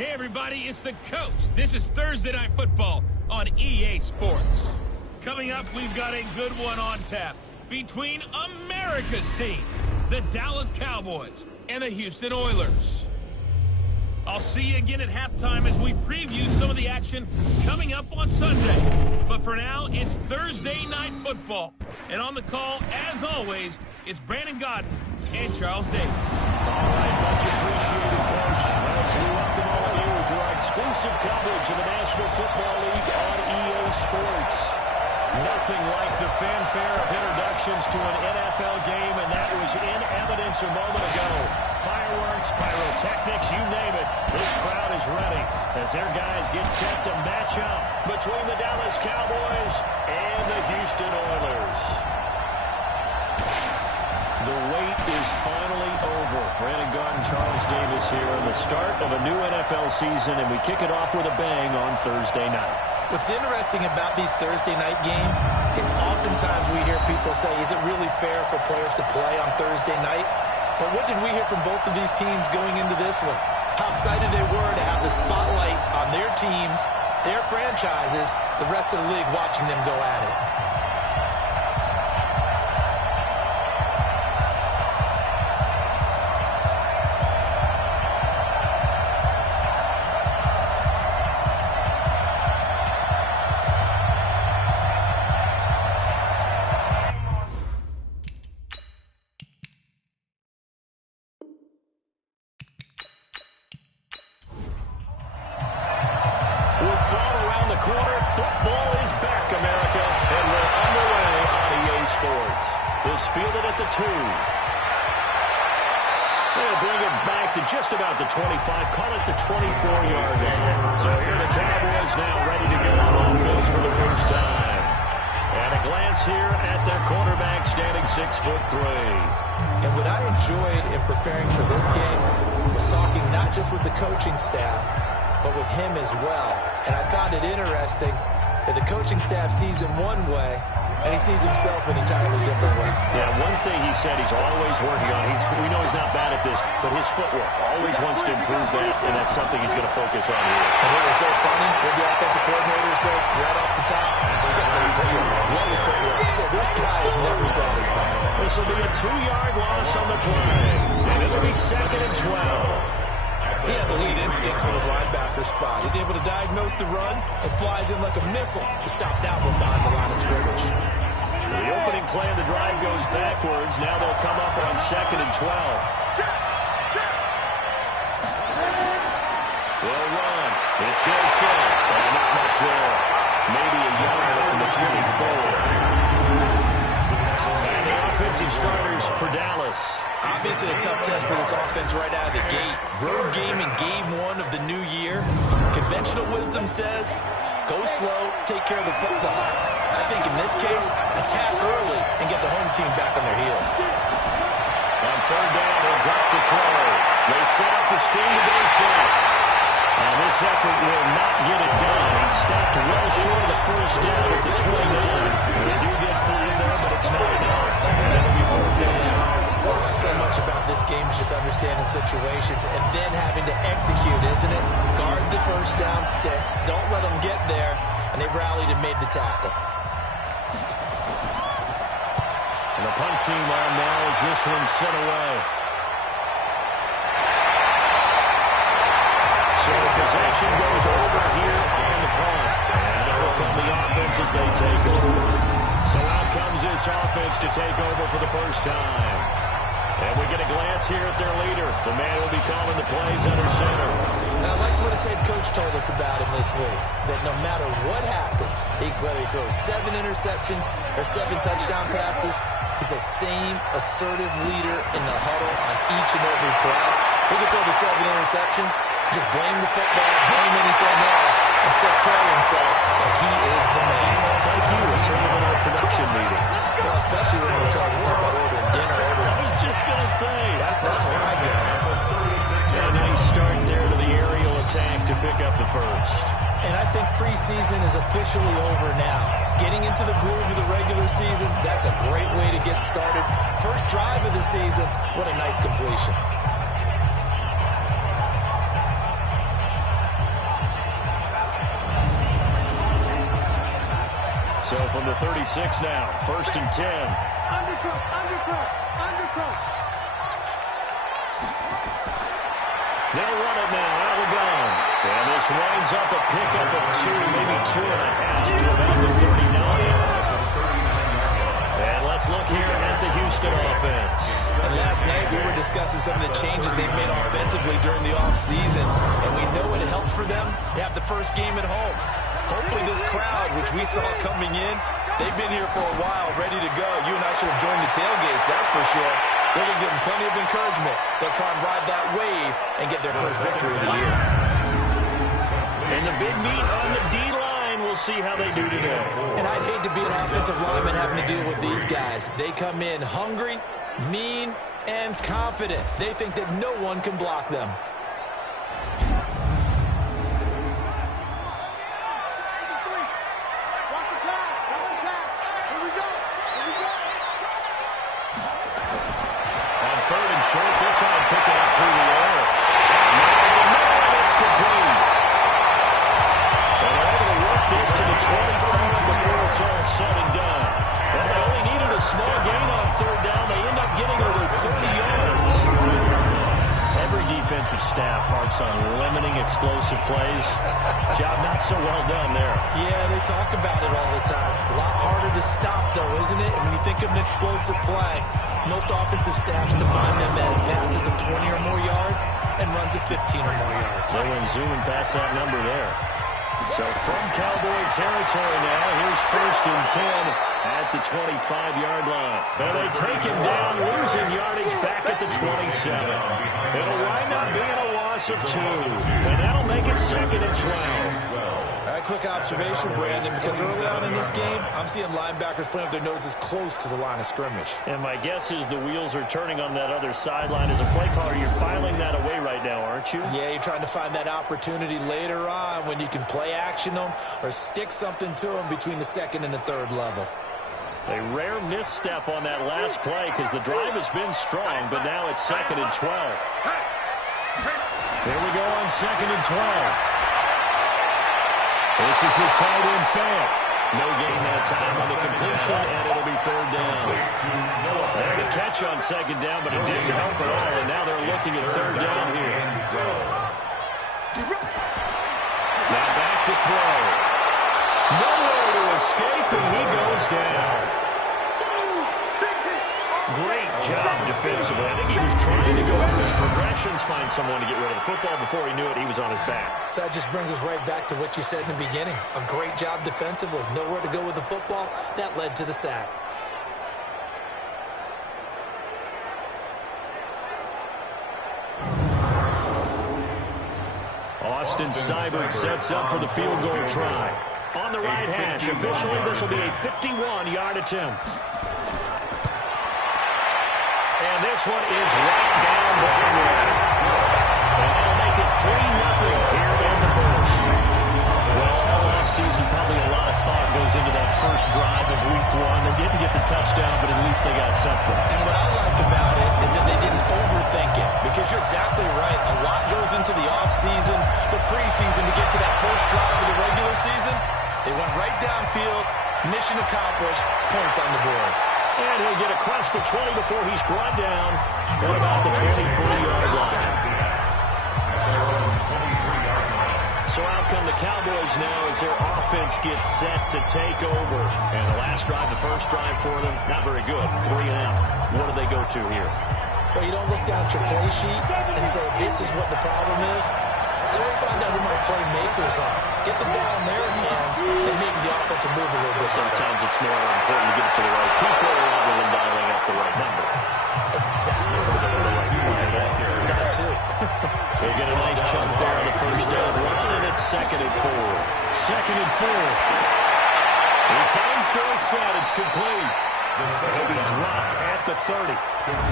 Hey everybody, it's the Coach. This is Thursday Night Football on EA Sports. Coming up, we've got a good one on tap between America's team, the Dallas Cowboys, and the Houston Oilers. I'll see you again at halftime as we preview some of the action coming up on Sunday. But for now, it's Thursday Night Football. And on the call, as always, it's Brandon Godden and Charles Davis. All right, much appreciated, Coach. As we welcome all of you to our exclusive coverage of the National Football League on EA Sports. Nothing like the fanfare of introductions to an NFL game, and that was in evidence a moment ago. Fireworks, pyrotechnics, you name it. This crowd is ready as their guys get set to match up between the Dallas Cowboys and the Houston Oilers. The wait is finally over. Brandon Godden, Charles Davis here on the start of a new NFL season, and we kick it off with a bang on Thursday night. What's interesting about these Thursday night games is oftentimes we hear people say, is it really fair for players to play on Thursday night? But what did we hear from both of these teams going into this one? How excited they were to have the spotlight on their teams, their franchises, the rest of the league watching them go at it. Just about the 25, call it the 24-yard line. So here the Cowboys now ready to go on offense for the first time. And a glance here at their quarterback standing 6'3". And what I enjoyed in preparing for this game was talking not just with the coaching staff, but with him as well. And I found it interesting that the coaching staff sees him one way, and he sees himself an entirely different way. Yeah, one thing he said he's always working on, we know he's not bad at this, but his footwork, always wants to improve that, and that's something he's going to focus on here. And what was so funny, what the offensive coordinator said right off the top, love his footwork. So this guy is never satisfied. This will be a 2-yard loss on the play, and it'll be 2nd and 12. He has elite instincts from his linebacker spot. He's able to diagnose the run and flies in like a missile to stop that one behind the line of scrimmage. The opening play of the drive goes backwards. Now they'll come up on 2nd and 12. They'll run. It's still set. And not much there. Maybe a yard from the 24. And the offensive starters for Dallas. Obviously a tough test for this offense right out of the gate. Road game in game 1 of the new year. Conventional wisdom says, go slow, take care of the football. I think in this case, attack early and get the home team back on their heels. On 3rd down, they'll drop the throw. They set up the screen to go set. And this effort will not get it done. He stopped well short of the first down at the 29. They do get 5 there, but it's not enough. And it'll be 4th down. So much about this game is just understanding situations and then having to execute, isn't it? Guard the first down sticks. Don't let them get there. And they rallied and made the tackle. And the punt team on now as this one's sent away. So possession goes over here on the punt. And it'll come the offense as they take over. So out comes this offense to take over for the first time. And we get a glance here at their leader. The man will be calling the plays under center. Now, I like what his head coach told us about him this week, that no matter what happens, whether he throws 7 interceptions or 7 touchdown passes, he's the same assertive leader in the huddle on each and every play. He can throw the 7 interceptions, just blame the football, blame anything else, and still carry himself like he is the man. It's like you were sort of in our production meetings. Well, especially when we're talking about ordering dinner. I was just going to say. That's where I go. A nice start there to the aerial attack to pick up the first. And I think preseason is officially over now. Getting into the groove of the regular season, that's a great way to get started. First drive of the season, what a nice completion. So from the 36 now, 1st and 10. They'll run it now out of the gun. And this winds up a pickup of 2, maybe 2.5 to about the 39. And let's look here at the Houston offense. And last night we were discussing some of the changes they've made offensively during the offseason. And we know it helps for them to have the first game at home. Hopefully this crowd, which we saw coming in, they've been here for a while, ready to go. You and I should have joined the tailgates, that's for sure. They're going to give them plenty of encouragement. They'll try and ride that wave and get their first victory of the year. And the big meet on the D-line, we'll see how they do today. And I'd hate to be an offensive lineman having to deal with these guys. They come in hungry, mean, and confident. They think that no one can block them. Short, they'll try and pick it up through the air. No, it's complete. And they're able to work this to the 25 before it's all said and done. And they only needed a small gain on 3rd down. They end up getting over 30 yards. Every defensive staff harps on limiting explosive plays. Job not so well done there. Yeah, they talk about it all the time. A lot harder to stop, though, isn't it? And when you think of an explosive play, most offensive staffs define them as passes of 20 or more yards and runs of 15 or more yards. They went zooming past that number there. So from Cowboy territory now, here's 1st and 10 at the 25-yard line. And they take him down, losing yardage back at the 27. It'll wind up being a loss of 2. And that'll make it 2nd and 12. Quick observation, Brandon, because early on in this game, I'm seeing linebackers playing with their noses close to the line of scrimmage. And my guess is the wheels are turning on that other sideline. As a play caller, you're filing that away right now, aren't you? Yeah, you're trying to find that opportunity later on when you can play action them or stick something to them between the 2nd and the 3rd level. A rare misstep on that last play because the drive has been strong, but now it's 2nd and 12. Here we go on 2nd and 12. This is the tight end fan. No gain that time on the completion, and it'll be 3rd down. They had a catch on 2nd down, but it didn't help at all, and now they're looking at 3rd down here. Now back to throw. Nowhere to escape, and he goes down. Great job defensively. I think he was trying to go through his progressions, find someone to get rid of the football. Before he knew it, he was on his back. So that just brings us right back to what you said in the beginning. A great job defensively. Nowhere to go with the football. That led to the sack. Austin Seibert sets up for the field goal try. On the right hash, officially this will be a 51-yard attempt. And this one is right down the line. And that'll make it 3-0 here in the 1st. Well, all offseason, probably a lot of thought goes into that first drive of Week 1. They didn't get the touchdown, but at least they got something. And what I liked about it is that they didn't overthink it. Because you're exactly right. A lot goes into the offseason, the preseason to get to that first drive of the regular season. They went right downfield, mission accomplished, points on the board. And he'll get across the 20 before he's brought down at about the 23-yard line. So out come the Cowboys now as their offense gets set to take over. And the last drive, the first drive for them, not very good. 3 and out. What do they go to here? Well, you don't look down at your play sheet and say, this is what the problem is. Let's find out who my playmakers are. Get the ball in their hands and maybe the offense will move a little bit. Sometimes it's more important to get it to the right people rather than dialing up the right number. Exactly. For the right play. Got to. They get a nice chunk there on the first down run, and it's 2nd and 4. 2nd and 4. He finds Dorsett. It's complete. He'll be dropped at the 30.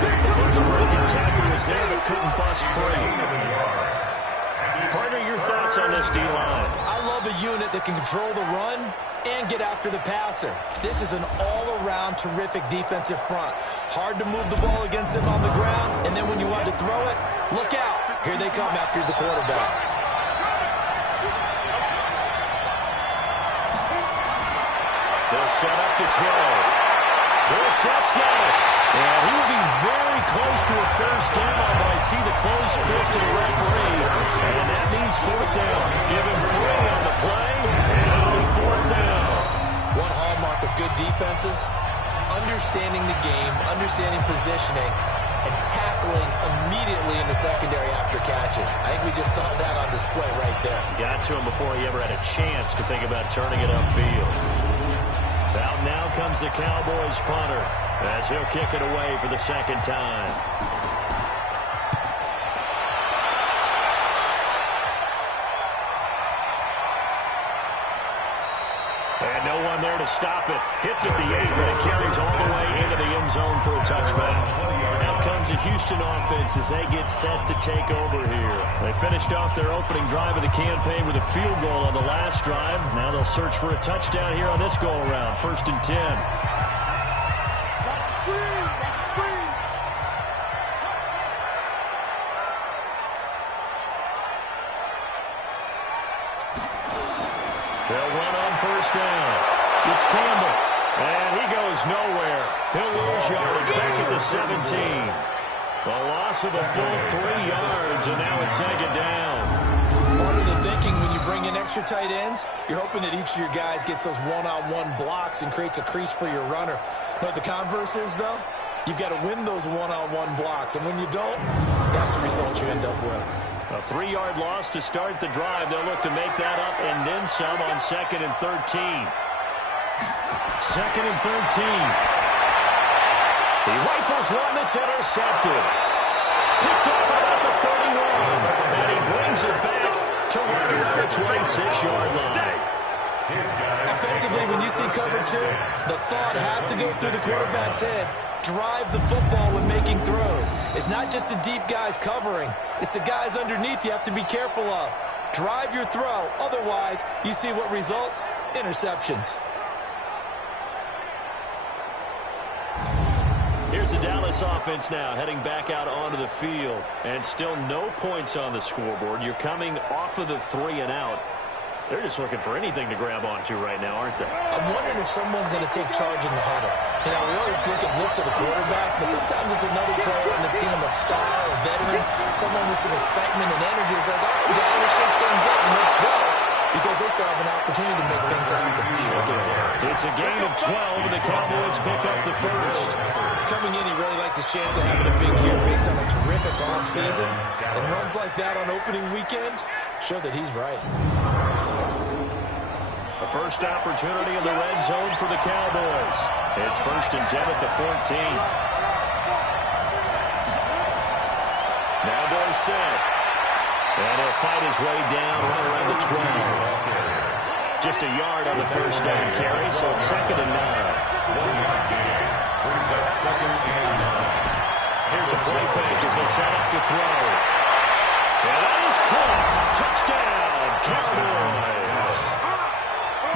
The first broken tackle was there, but couldn't bust free. Partner, your thoughts on this D-line? I love a unit that can control the run and get after the passer. This is an all-around terrific defensive front. Hard to move the ball against them on the ground, and then when you want to throw it, look out. Here they come after the quarterback. They'll set up to throw. Brissett got it. And he will be very close to a first down, but I see the closed fist of the referee. And that means fourth down. Give him 3 on the play, and it'll be fourth down. One hallmark of good defenses is understanding the game, understanding positioning, and tackling immediately in the secondary after catches. I think we just saw that on display right there. Got to him before he ever had a chance to think about turning it upfield. Out now comes the Cowboys punter as he'll kick it away for the second time. And no one there to stop it. Hits at the 8, but it carries all the way into the end zone for a touchback. Out comes the Houston offense as they get set to take over here. They finished off their opening drive of the campaign with a field goal on the last drive. Now they'll search for a touchdown here on this go-around. 1st and 10. They'll run on first down. It's Campbell, and he goes nowhere. He'll lose yardage back at the 17. A loss of a full 3 yards, and now it's second down. Part of the thinking when you bring in extra tight ends, you're hoping that each of your guys gets those one-on-one blocks and creates a crease for your runner. You know what the converse is, though? You've got to win those one-on-one blocks, and when you don't, that's the result you end up with. A 3-yard loss to start the drive. They'll look to make that up and then some on 2nd and 13. 2nd and 13. He rifles one that's intercepted. Picked off about the 31. And he brings it back to right around the 26-yard line. Offensively, when you see cover 2, the thought has to go through the quarterback's head. Drive the football when making throws. It's not just the deep guys covering. It's the guys underneath you have to be careful of. Drive your throw. Otherwise, you see what results? Interceptions. Here's the Dallas offense now heading back out onto the field. And still no points on the scoreboard. You're coming off of the 3 and out. They're just looking for anything to grab onto right now, aren't they? I'm wondering if someone's going to take charge in the huddle. You know, we always look to the quarterback, but sometimes it's another player on the team, a star, a veteran, someone with some excitement and energy. It's like, oh, guys, let's shake things up and let's go. Because they still have an opportunity to make things happen. It's a gain of 12, and the Cowboys pick up the first. Coming in, he really liked his chance of having a big year based on a terrific offseason. And runs like that on opening weekend show that he's right. A first opportunity in the red zone for the Cowboys. It's 1st and 10 at the 14. Now Dorsett. And he'll fight his way down right around the 12. Just a yard on the first down carry, so it's 2nd and 9. Here's a play fake as they set up to throw. And that is caught. Touchdown, Cowboys.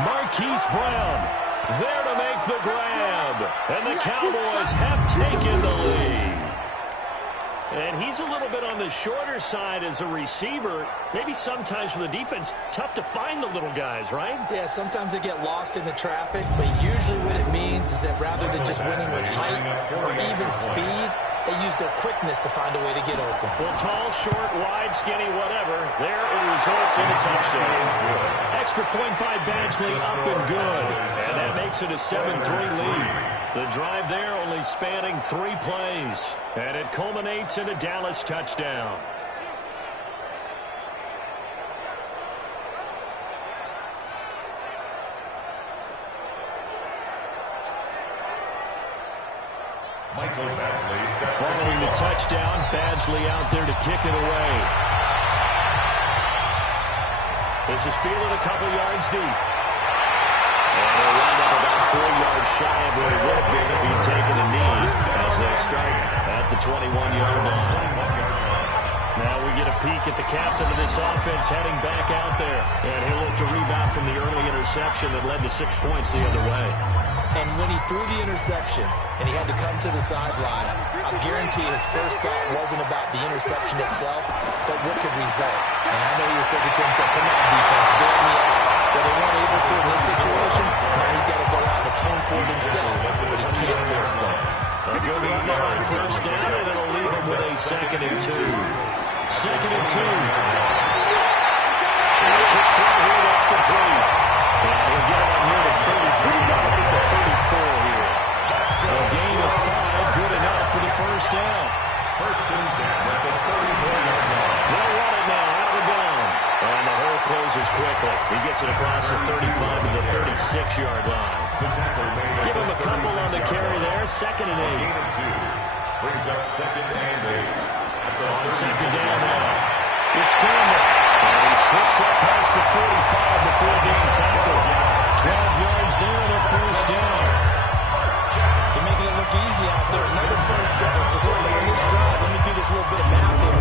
Marquise Brown there to make the grab. And the Cowboys have taken the lead. And he's a little bit on the shorter side as a receiver. Maybe sometimes for the defense, tough to find the little guys, right? Yeah, sometimes they get lost in the traffic, but usually what it means is that rather than just winning with height or even speed, they use their quickness to find a way to get open. Well, tall, short, wide, skinny, whatever. There it results in a touchdown. Extra point by Badgley, up and good. And that makes it a 7-3 lead. The drive there only spanning 3 plays. And it culminates in a Dallas touchdown. Following the touchdown, Badgley out there to kick it away. This is fielded a couple yards deep. And he'll wind up about 4 yards shy of where he would have been if he'd taken a knee as they start at the 21-yard line. Now we get a peek at the captain of this offense heading back out there. And he'll look to rebound from the early interception that led to 6 points the other way. And when he threw the interception and he had to come to the sideline, I guarantee his first thought wasn't about the interception itself, but what could result. And I know he was thinking to himself, come on, defense, bail me out. But they weren't able to in this situation. Now he's got to go out and for it himself, but he can't force things. A good run there on first down, and it'll leave him with a 2nd and 2. 2nd and 2. Quick throw here, that's complete. And he'll get on near the 33, get to 34 here. A gain of 5, good enough for the first down. First and 10 at the 34-yard line. They'll run it now out of the gun. And the hole closes quickly. He gets it across the 35 to the 36-yard line. Give him a couple on the carry there. 2nd and 8. Brings up 2nd and 8. On 2nd down now. It's Campbell. And he slips up past the 45 before being tackled. 12 yards there and a first down. They're making it look easy out there. Another first down. So certainly on this drive, let me do this little bit of math here.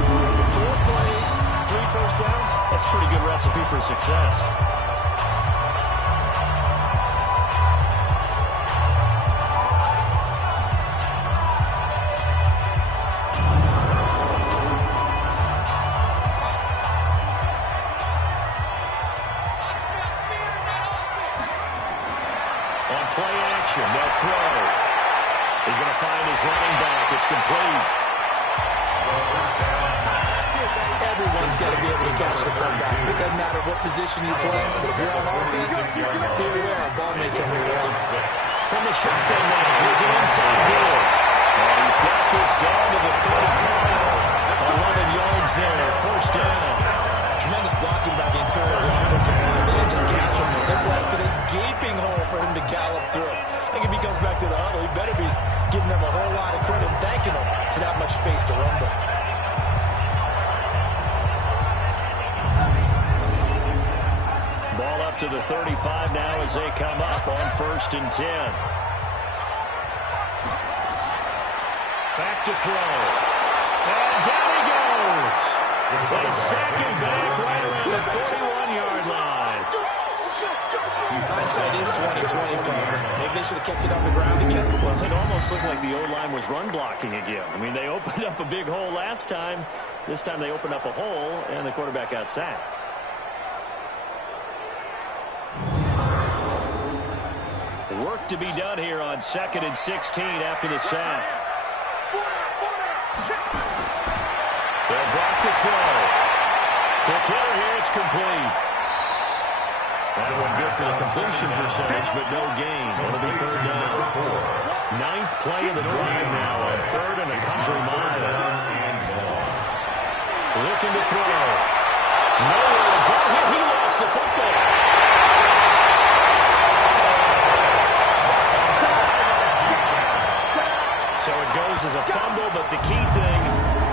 4 plays, 3 first downs. That's a pretty good recipe for success. On play action, they'll throw. He's going to find his running back. It's complete. Everyone's got to be able to catch the football. It doesn't matter what position you play, but if you're on offense, be aware a ball may come your way. From the shotgun now, here's an inside goal. And he's got this down to the 35. 11 yards there, first down. Tremendous blocking by the interior of the offensive line. They didn't just catch him. They left it a gaping hole for him to gallop through. I think if he comes back to the huddle, he better be giving them a whole lot of credit and thanking them for that much space to rumble. Ball up to the 35 now as they come up on 1st and 10. Back to throw. And down he goes. They sack him back right around the 41-yard line. Hindsight is 20/20, partner. Maybe they should have kept it on the ground again. Well, it almost looked like the O-line was run blocking again. I mean, they opened up a big hole last time. This time they opened up a hole, and the quarterback got sacked. Work to be done here on 2nd and 16 after the sack. They'll drop the throw. Quick hitter here, it's complete. That one good for the completion percentage, but no gain. It'll be 3rd down. 9th play of the drive now on 3rd and a country mile. Looking to throw. Nowhere to go here. He lost the football. So it goes as a fumble, but the key thing,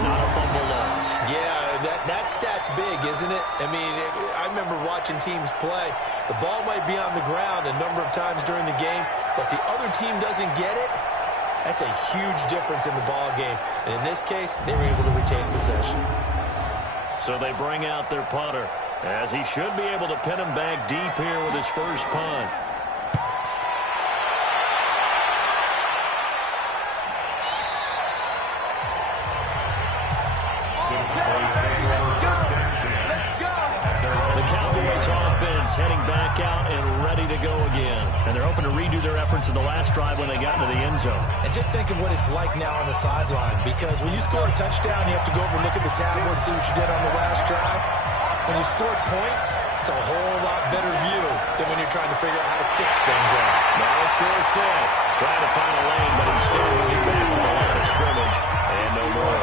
not a fumble loss. Yeah, that stat's big, isn't it? I mean, I remember watching teams play. The ball might be on the ground a number of times during the game, but the other team doesn't get it. That's a huge difference in the ball game. And in this case, they were able to retain possession. So they bring out their punter, as he should be able to pin him back deep here with his first punt. The Cowboys offense heading back out and ready to go again. And they're hoping to redo their efforts in the last drive when they got into the end zone. And just think of what it's like now on the sideline, because when you score a touchdown, you have to go over and look at the tablet and see what you did on the last drive. When you scored points, it's a whole lot better view than when you're trying to figure out how to fix things out. Now it's still set. Trying to find a lane, but instead moving back to the line of scrimmage. And no more.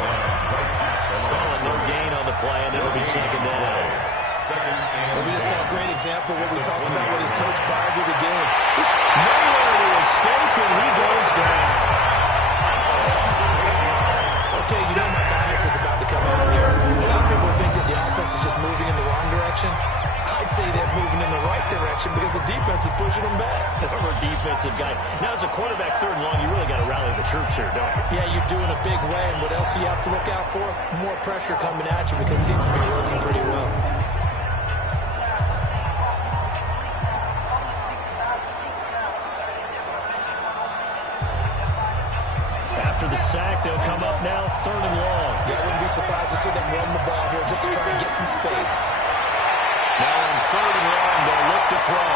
Well, no gain on the play, and it'll be 2nd down. We just saw a great example of what we talked about with his coach prior to the game. He's nowhere to escape, and he goes down. Okay, you know my bias is about to come out here. A lot of people think that the offense is just moving in the wrong direction. I'd say they're moving in the right direction because the defense is pushing them back. Former defensive guy. Now, as a quarterback, 3rd and long, you really got to rally the troops here, don't you? Yeah, you do in a big way, and what else do you have to look out for? More pressure coming at you because it seems to be working pretty well. After the sack, they'll come up now 3rd and long. Yeah, I wouldn't be surprised to see them run the ball here just to try and get some space. Now on 3rd and long, they'll look to throw.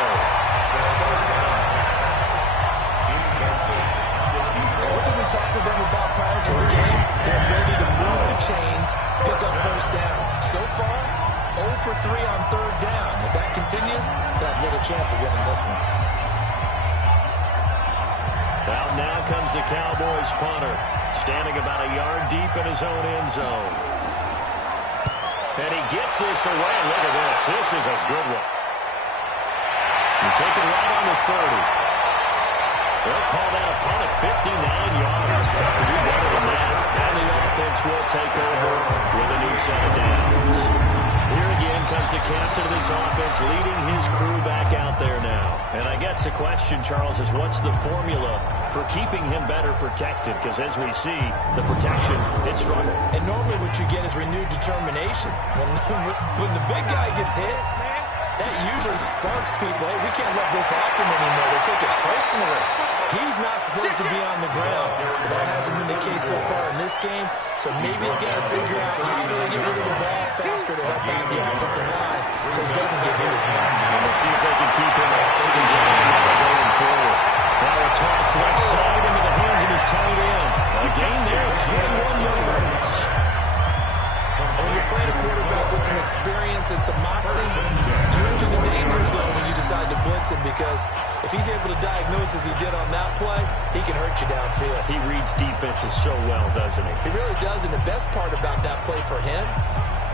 of them about prior to the game, their ability to move the chains, pick up first downs. So far, 0 for 3 on third down. If that continues, they'll have little chance of winning this one. Well, now comes the Cowboys punter, standing about a yard deep in his own end zone. And he gets this away. Look at this. This is a good one. You take it right on the 30. They'll call that a punt at 59 yards. Tough to do better than that. And the offense will take over with a new set of downs. Here again comes the captain of this offense, leading his crew back out there now. And I guess the question, Charles, is what's the formula for keeping him better protected? Because as we see, the protection, it struggled. And normally what you get is renewed determination. When the big guy gets hit, that usually sparks people. Hey, we can't let this happen anymore. They take it personally. He's not supposed to be on the ground. But that hasn't been the case so far in this game. So maybe they've got to figure out how do they get rid of the ball faster to help out the offensive line so he doesn't get hit as much. And we'll see if they can keep him going forward. Now a toss left side into the hands of his tight end. A gain there of 21 yards. When you're playing a quarterback with some experience and some moxie, you enter the danger zone when you decide to blitz him, because if he's able to diagnose as he did on that play, he can hurt you downfield. He reads defenses so well, doesn't he? He really does, and the best part about that play for him,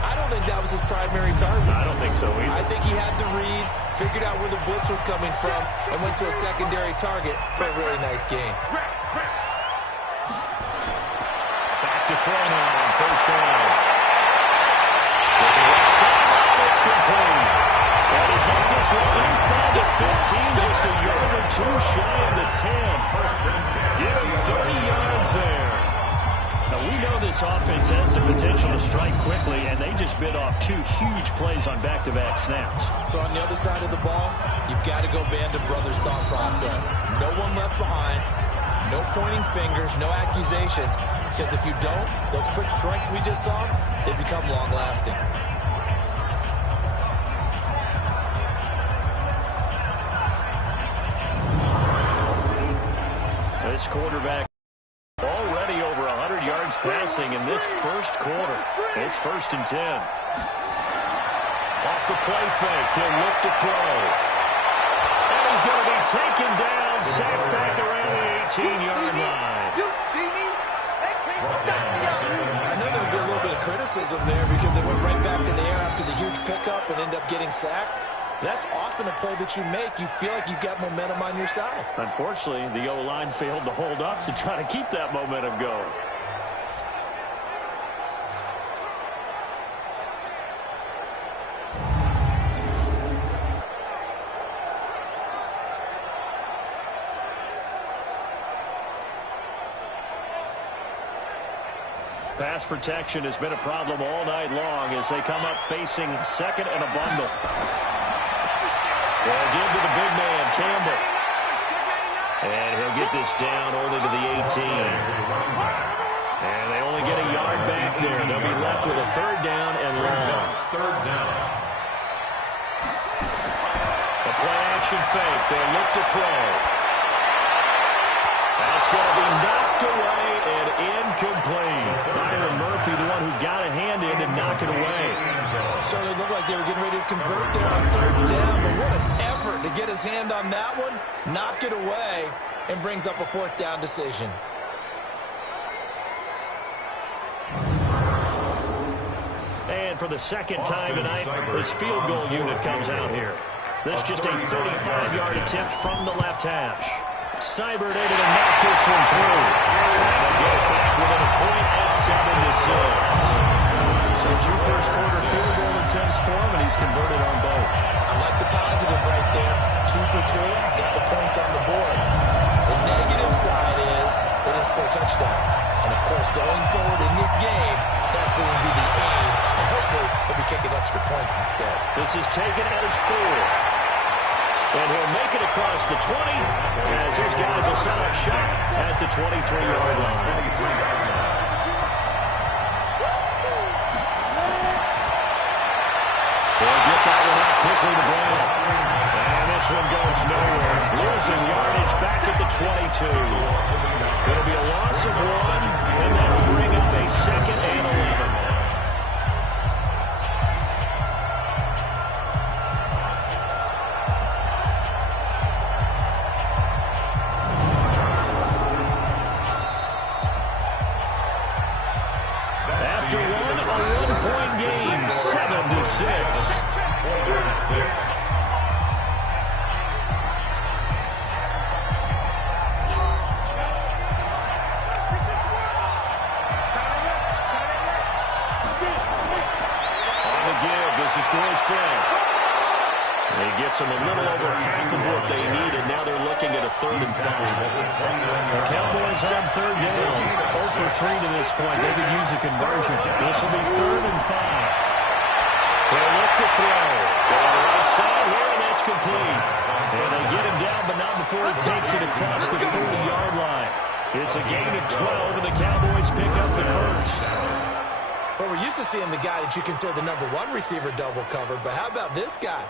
I don't think that was his primary target. I don't think so either. I think he had the read, figured out where the blitz was coming from, and went to a secondary target for a really nice gain. Back to throw now on first down. It's complete. And he gets this one inside the 15, just a yard or two shy of the 10. Give him 30 yards there. Now, we know this offense has the potential to strike quickly, and they just bit off 2 huge plays on back-to-back snaps. So on the other side of the ball, you've got to go Band of Brothers thought process. No one left behind, no pointing fingers, no accusations, because if you don't, those quick strikes we just saw, they become long-lasting. This quarterback already over 100 yards passing in this first quarter. It's 1st and 10. Off the play fake, he'll look to throw. And he's going to be taken down, sacked back around the 18-yard line. You see me? They can't stop me out here. I know there'll be a little bit of criticism there because they went right back to the air after the huge pickup and end up getting sacked. That's often a play that you make. You feel like you've got momentum on your side. Unfortunately, the O-line failed to hold up to try to keep that momentum going. Pass protection has been a problem all night long as they come up facing second and a bundle. They'll give to the big man, Campbell. And he'll get this down only to the 18. And they only get a yard back there. They'll be left with a 3rd down and long. 3rd down. A play-action fake. They'll look to throw. That's going to be knocked away and incomplete. Byron Murphy, the one who got a hand in and knocked it away. Certainly looked like they were getting ready to convert there on 3rd down, but what an effort to get his hand on that one, knock it away, and brings up a 4th down decision. And for the second time tonight, this field goal unit comes out here. This just a 35-yard attempt from the left hash. Seibert able to knock this one through. And they'll get it back within a point at 7-6. So 2 first-quarter field goal attempts for him, and he's converted on both. I like the positive right there. 2 for 2, got the points on the board. The negative side is they didn't score touchdowns. And, of course, going forward in this game, that's going to be the aim. And hopefully they'll be kicking extra points instead. This is taken at his 4. And he'll make it across the 20 as his guys will set up shop at the 23-yard line. They'll get that one out quickly to Brown. And this this one goes nowhere. Losing yardage back at the 22. It'll be a loss of 1, and that will bring up a 2nd and 11. After one, a one-point game, 7-6. He gets them a little over half of what they need, and now they're looking at a 3rd and 5. The Cowboys on 3rd down. 0 for 3 to this point. They could use a conversion. This will be 3rd and 5. They'll look to throw. They're on the right side here, and that's complete. And they get him down, but not before he takes it across the 40-yard line. It's a gain of 12, and the Cowboys pick up the first. Well, we're used to seeing the guy that you consider the #1 receiver double covered, but how about this guy?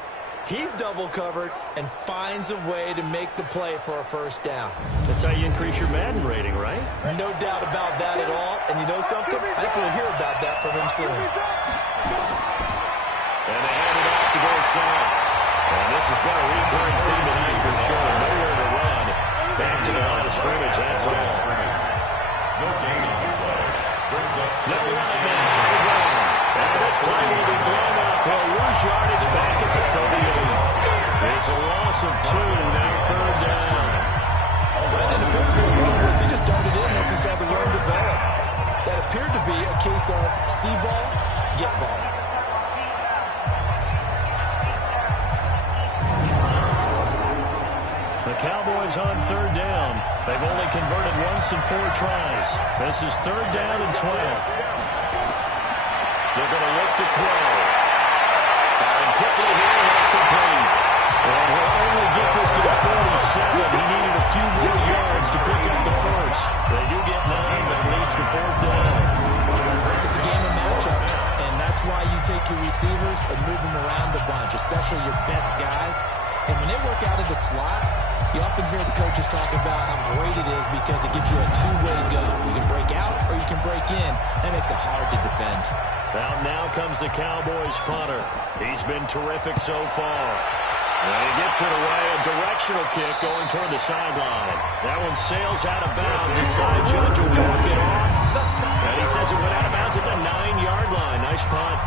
He's double covered and finds a way to make the play for a first down. That's how you increase your Madden rating, right? No doubt about that at all. And you know something? I think we'll hear about that from him soon. And they hand it off to go south. And this has been a recurring theme tonight for sure. Nowhere to run. Back to the line of scrimmage. That's all. No gain on the play. Brings up No 2nd running and back. And this play will be blown up. He'll lose yardage back at the 38. It's a loss of 2. Now 3rd down. That didn't appear to be a run blitz. He just darted in once he saw the run develop. That appeared to be a case of see ball, get ball. The Cowboys on 3rd down. They've only converted once in 4 tries. This is 3rd down and 12. They're going to look to throw. Firing quickly here, and that's complete. And he'll only get this to the 47. He needed a few more yards to pick up the first. They do get 9. That leads to 4th down. It's a game of matchups, and that's why you take your receivers and move them around a bunch, especially your best guys. And when they work out of the slot, you often hear the coaches talk about how great it is because it gives you a two-way go. You can break out or you can break in. That makes it hard to defend. Out now comes the Cowboys punter. He's been terrific so far. And he gets it away, a directional kick going toward the sideline. That one sails out of bounds. The side judge will walk it off. And he says it went out of bounds at the 9-yard line. Nice punt.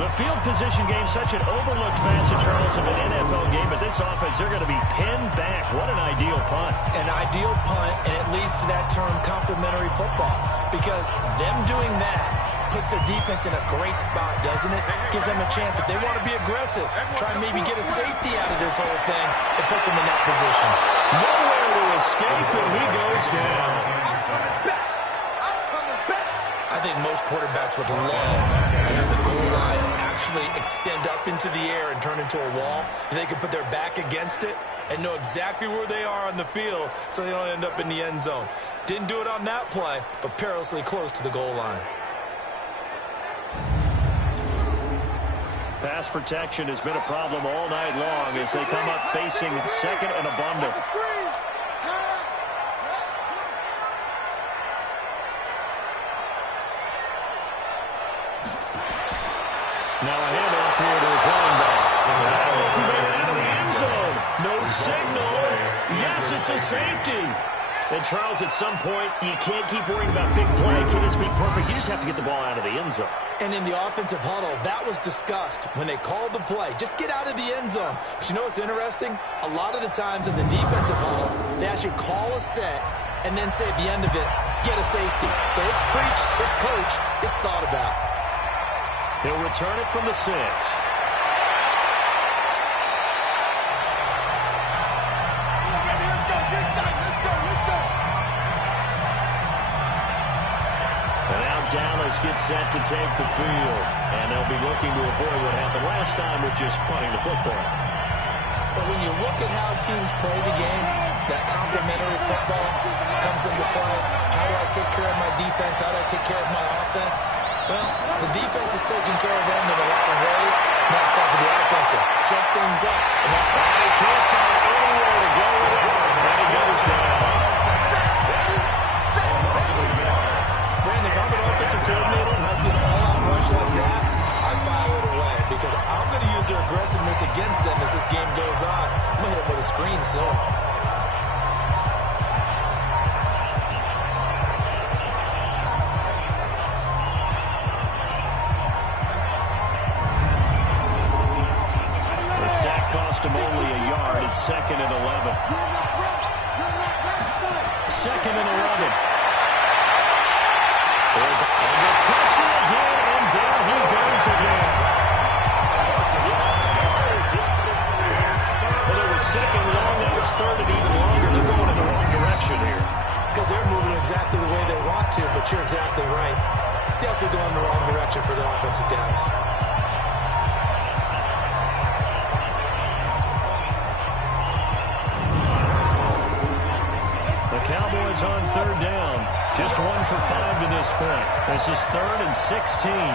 The field position game, such an overlooked facet, Charles, of an NFL game, but this offense, they're going to be pinned back. What an ideal punt. An ideal punt, and it leads to that term complementary football, because them doing that puts their defense in a great spot, doesn't it? Gives them a chance. If they want to be aggressive, try and maybe get a safety out of this whole thing, it puts them in that position. Nowhere to escape, and he goes down. I think most quarterbacks would love to have the goal line actually extend up into the air and turn into a wall. And they can put their back against it and know exactly where they are on the field so they don't end up in the end zone. Didn't do it on that play, but perilously close to the goal line. Pass protection has been a problem all night long as they come up facing 2nd and abundant. Now a handoff here to his running back. He made it out of the end zone. No signal. Yes, it's a safety. And, Charles, at some point, you can't keep worrying about big play. It can't just be perfect. You just have to get the ball out of the end zone. And in the offensive huddle, that was discussed when they called the play. Just get out of the end zone. But you know what's interesting? A lot of the times in the defensive huddle, they actually call a set and then say at the end of it, get a safety. So it's preach, it's coach, it's thought about. He'll return it from the 6. And now Dallas gets set to take the field. And they'll be looking to avoid what happened last time with just punting the football. But when you look at how teams play the game, that complementary football comes into play. How do I take care of my defense? How do I take care of my offense? Well, the defense is taking care of them in a lot of ways. Now it's time for the offense to jump things up. And he can't find anywhere to go with it, and he goes down. Brandon, if I'm an offensive coordinator and I see an all-out rush like that, I file it away because I'm going to use their aggressiveness against them as this game goes on. I'm going to hit them with a screen soon. Cost him only a yard. It's 2nd and 11. 2nd and 11. Under pressure again, and down he goes again. Well, it was 2nd long, now it's 3rd and even longer. They're going in the wrong direction here. Because they're moving exactly the way they want to, but you're exactly right. Definitely going in the wrong direction for the offensive guys. Cowboys on 3rd down. Just 1 for 5 to this point. This is 3rd and 16. He'll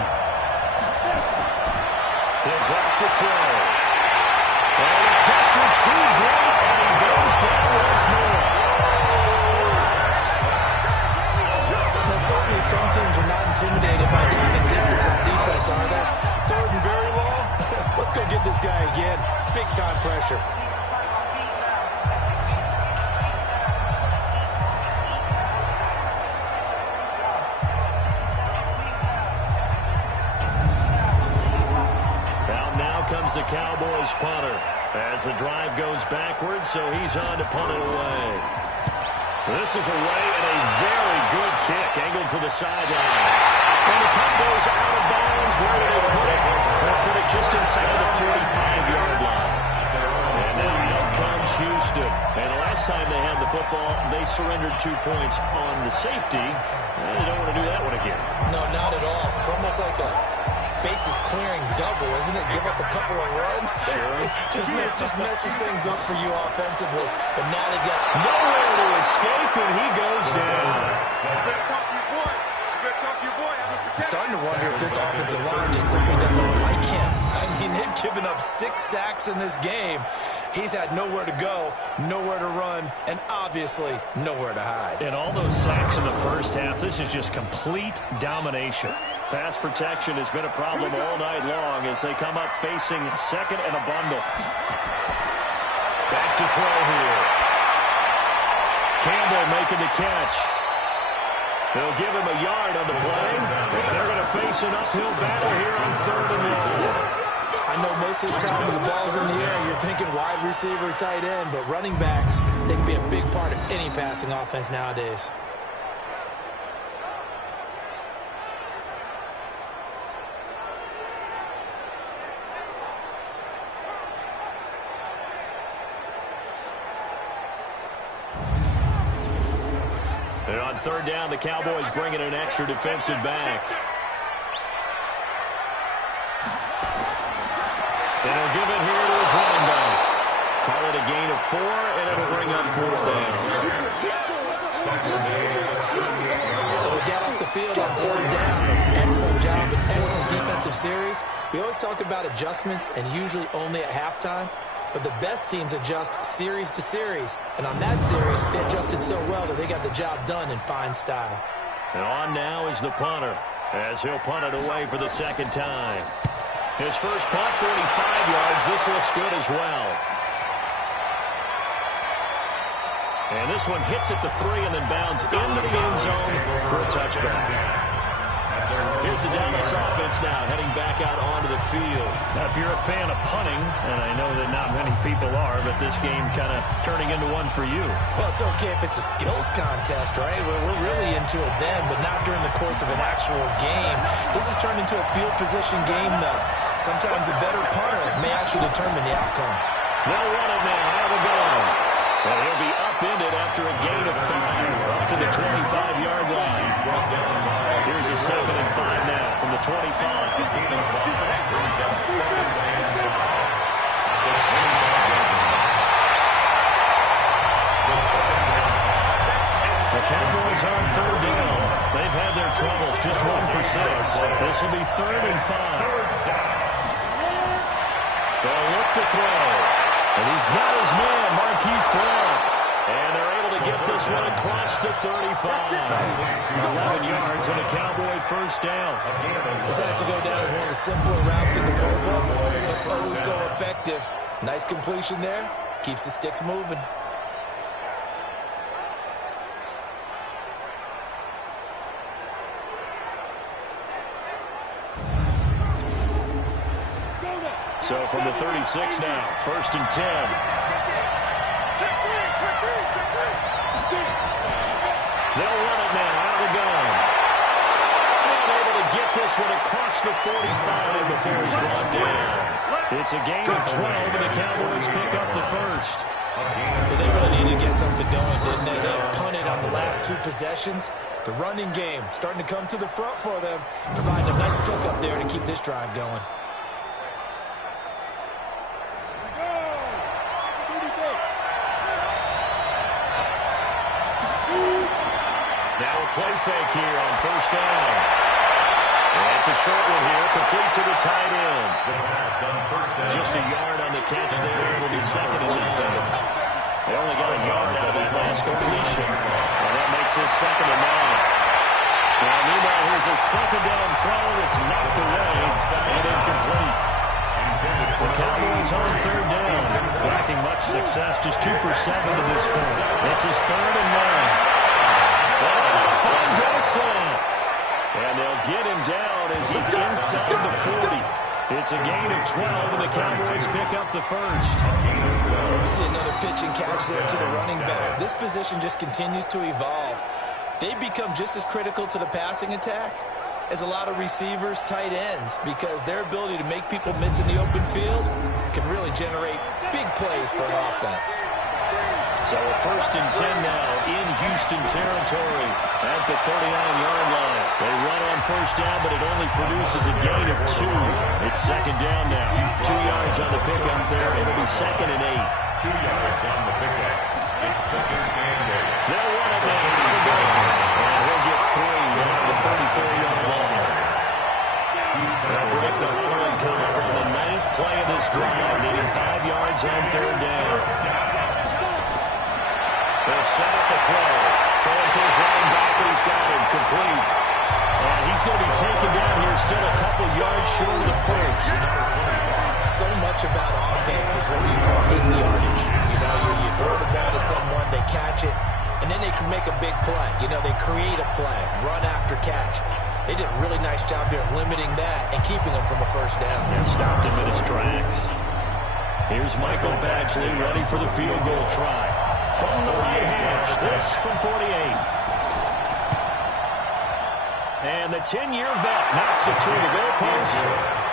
drop to throw. And the pressure too great, and he goes down once more. Now, certainly some teams are not intimidated by down and distance on defense, are they? 3rd and very long? Let's go get this guy again. Big time pressure. The Cowboys punter as the drive goes backwards, so he's on to punt it away. This is away and a very good kick angled for the sidelines. And the punt goes out of bounds. Where did they put it? They put it just inside the 45-yard line. And now out comes Houston. And last time they had the football, they surrendered 2 points on the safety. And they don't want to do that one again. No, not at all. It's almost like a bases clearing double, isn't it? Give up a couple of runs. Sure. just messes things up for you offensively. But now they got nowhere to escape, and he goes down. I'm starting to wonder if this offensive line just simply doesn't like him. I mean, they've given up 6 sacks in this game. He's had nowhere to go, nowhere to run, and obviously nowhere to hide. And all those sacks in the first half, this is just complete domination. Pass protection has been a problem all night long as they come up facing 2nd and a bundle. Back to throw here. Campbell making the catch. They'll give him a yard on the play. They're going to face an uphill battle here on 3rd and long. I know most of the time when the ball's in the air, you're thinking wide receiver, tight end, but running backs, they can be a big part of any passing offense nowadays. And on 3rd down, the Cowboys bring in an extra defensive back. And he'll give it here to his running back. Call it a gain of 4, and it'll bring up 4th down. They got off the field on 3rd down. Excellent job, excellent defensive series. We always talk about adjustments and usually only at halftime. But the best teams adjust series to series. And on that series, they adjusted so well that they got the job done in fine style. And on now is the punter as he'll punt it away for the 2nd time. His first punt, 45 yards. This looks good as well. And this one hits at the 3 and then bounds into the end zone for a touchback. Here's the Dallas offense now, heading back out onto the field. Now, if you're a fan of punting, and I know that not many people are, but this game kind of turning into one for you. Well, it's okay if it's a skills contest, right? We're really into it then, but not during the course of an actual game. This has turned into a field position game, though. Sometimes a better punter may actually determine the outcome. They'll run it now out of the gun. And he'll be upended after a gain of 5 up to the 25-yard line. Here's a 2nd and 5 now from the 25. The Cowboys on 3rd down. They've had their troubles, just 1 for 6. This will be 3rd and 5. They'll look to throw. And he's got his man, Marquise Brown. And they're able to get this one across the 35. 11 yards and a Cowboy first down. This has to go down as one of the simpler routes in the playbook, but oh so effective. Nice completion there. Keeps the sticks moving. So from the 36 now, 1st and 10. They'll run it now out of the gun. And able to get this one across the 45 before he's brought down. It's a gain of 12, and the Cowboys pick up the first. Well, they really needed to get something going, didn't they? They punted on the last 2 possessions. The running game starting to come to the front for them, providing a nice pickup there to keep this drive going. Now a play fake here on 1st down. And it's a short one here, complete to the tight end. Just a yard on the catch there. It'll be 2nd and 9. They only got a yard out of that last completion. And that makes this 2nd and 9. Well, meanwhile, here's a 2nd down throw that's knocked away and incomplete. The Cowboys on 3rd down. Lacking much success, just 2 for 7 to this point. This is 3rd and 9. And they'll get him down as he's inside the 40. It's a gain of 12, and the Cowboys pick up the first. We see another pitch and catch there to the running back. This position just continues to evolve. They become just as critical to the passing attack as a lot of receivers, tight ends, because their ability to make people miss in the open field can really generate big plays for an offense. So a 1st and 10 now in Houston territory at the 39-yard line. They run on 1st down, but it only produces a gain of 2. It's 2nd down now. 2 yards on the pickup there. It'll be 2nd and 8. 2 yards on the pickup. It's 2nd and 8. They'll run it now. And he'll get 3 down to the 34-yard line. They'll break the Holland cover on the 9th play of this drive, needing 5 yards on 3rd down. They'll set up a play. Throwing for his running back, and he's got him complete. And he's going to be taken down here, still a couple yards short of the first. So much about offense is what you call hitting yardage. You know, you throw the ball to someone, they catch it, and then they can make a big play. You know, they create a play, run after catch. They did a really nice job there of limiting that and keeping him from a first down. And stopped him in his tracks. Here's Michael Badgley ready for the field goal try. From the right hash, this from 48. And the 10-year vet knocks it through the goalpost.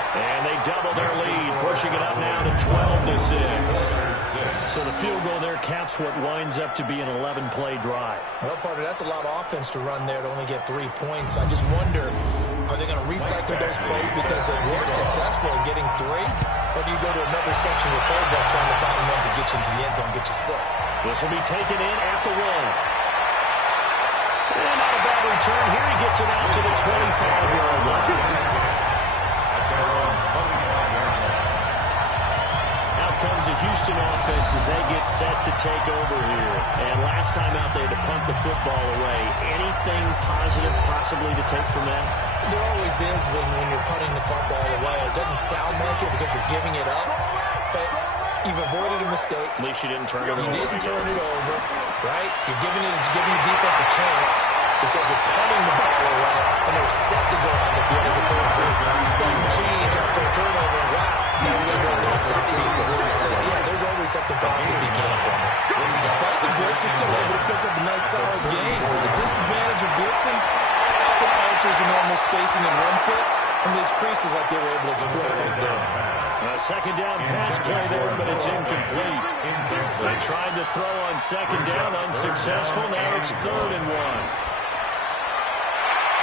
And they double their lead, pushing it up now to 12-6. So the field goal there caps what winds up to be an 11-play drive. Well, partner, that's a lot of offense to run there to only get 3 points. I just wonder, are they going to recycle those plays because they were successful in getting 3? Or do you go to another section of the playbook trying to find ones that get you into the end zone, get you 6? This will be taken in at the 1. And not a bad return. Here he gets it out to the 25-yard line. Comes a Houston offense as they get set to take over here. And last time out, they had to punt the football away. Anything positive possibly to take from that? There always is when you're punting the football away. It doesn't sound like it because you're giving it up, but you've avoided a mistake. At least you didn't turn it over. You didn't turn it over, right? You're giving the defense a chance because you're punting the ball away, and they're set to go on the field as opposed to sudden change after a turnover. Wow. Now we got to go out there and stop people. So, yeah, there's always something positive to be gained from it. Despite the blitz, they're still able to pick up a nice, solid gain. The disadvantage of blitzing often alters the normal spacing and run fits and leaves creases like they were able to exploit right there. A 2nd down pass play there, but it's incomplete. They tried to throw on 2nd down, unsuccessful. Now it's 3rd and 1.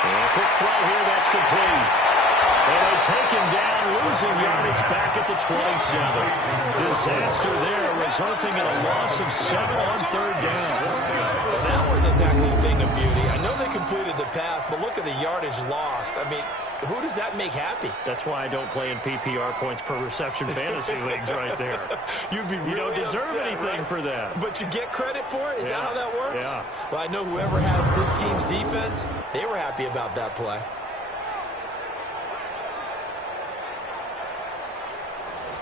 And a quick throw here, that's complete. And they take him down, losing yardage back at the 27. Disaster there, resulting in a loss of 7 on third down. Well, that wasn't exactly a thing of beauty. I know they completed the pass, but look at the yardage lost. I mean, who does that make happy? That's why I don't play in PPR points per reception fantasy leagues right there. You'd be really You don't deserve upset, anything right? for that. But you get credit for it? Is that how that works? Yeah. Well, I know whoever has this team's defense, they were happy about that play.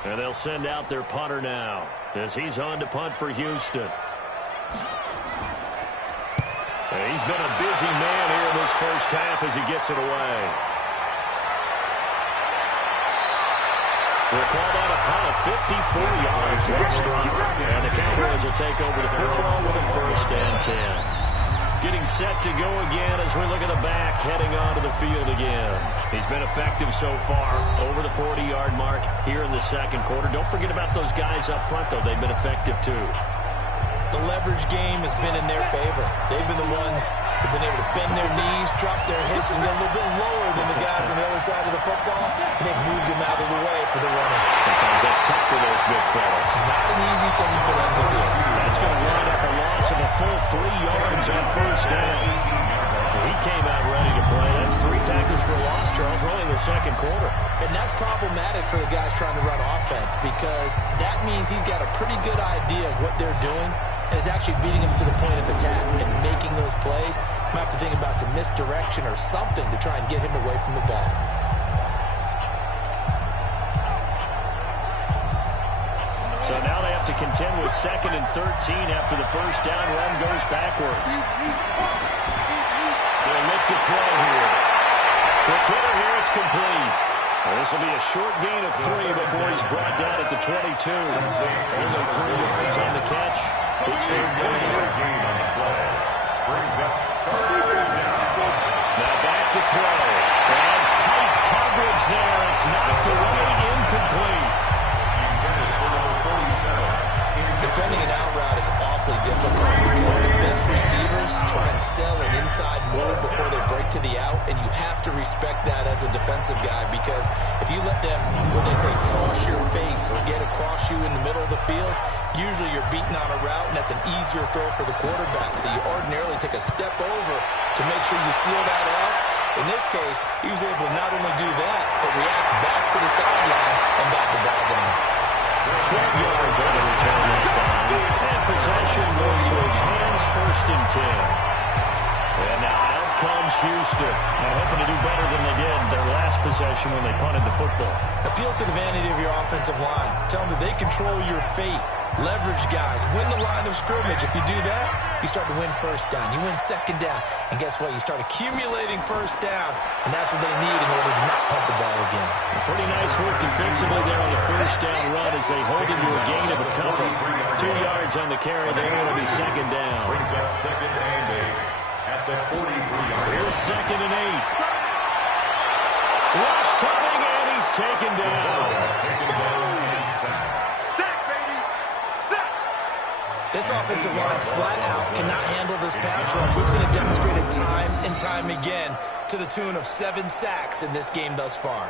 And they'll send out their punter now as he's on to punt for Houston. He's been a busy man here in this first half as he gets it away. They're called out a punt of 54 yards. Well struck. And the Cowboys will take over the football with a 1st and 10. Getting set to go again as we look at the back heading onto the field again. He's been effective so far over the 40-yard mark here in the second quarter. Don't forget about those guys up front, though. They've been effective, too. The leverage game has been in their favor. They've been the ones who've been able to bend their knees, drop their hips, and get a little bit lower than the guys on the other side of the football, and they've moved them out of the way for the running. Sometimes that's tough for those big fellas. Not an easy thing for them to do. That's going to wind up a loss of a full 3 yards on 1st down. He came out ready to play. That's 3 tackles for a loss, Charles. We're only in the second quarter. And that's problematic for the guys trying to run offense because that means he's got a pretty good idea of what they're doing and is actually beating them to the point of attack and making those plays. Might have to think about some misdirection or something to try and get him away from the ball. So now they have to contend with 2nd and 13 after the first down run goes backwards. They'll look to throw here. The killer here, it's complete. Well, this will be a short gain of 3 before he's brought down at the 22. Only 3 yards on the catch. It's 3rd down. Now back to throw. And tight coverage there. It's knocked away, incomplete. Defending an out route is awfully difficult because the best receivers try and sell an inside move before they break to the out, and you have to respect that as a defensive guy because if you let them, what they say, cross your face or get across you in the middle of the field, usually you're beaten on a route, and that's an easier throw for the quarterback. So you ordinarily take a step over to make sure you seal that off. In this case, he was able to not only do that, but react back to the sideline and back the ball down. 12 yards on the return that time. And possession goes to his hands, 1st and 10. And now out comes Houston. And hoping to do better than they did their last possession when they punted the football. Appeal to the vanity of your offensive line. Tell them that they control your fate. Leverage guys. Win the line of scrimmage. If you do that, you start to win 1st down. You win 2nd down. And guess what? You start accumulating 1st downs. And that's what they need in order to not punt the ball again. Pretty nice work defensively there on the 1st down run as they hold him to a gain of a couple. 2 yards on the carry there. It'll be 2nd down. Brings up 2nd and 8 at the 43-yard. Here's 2nd and 8. Rush coming, and he's taken down. This offensive line flat out cannot handle this pass rush. We've seen it demonstrated time and time again to the tune of 7 sacks in this game thus far.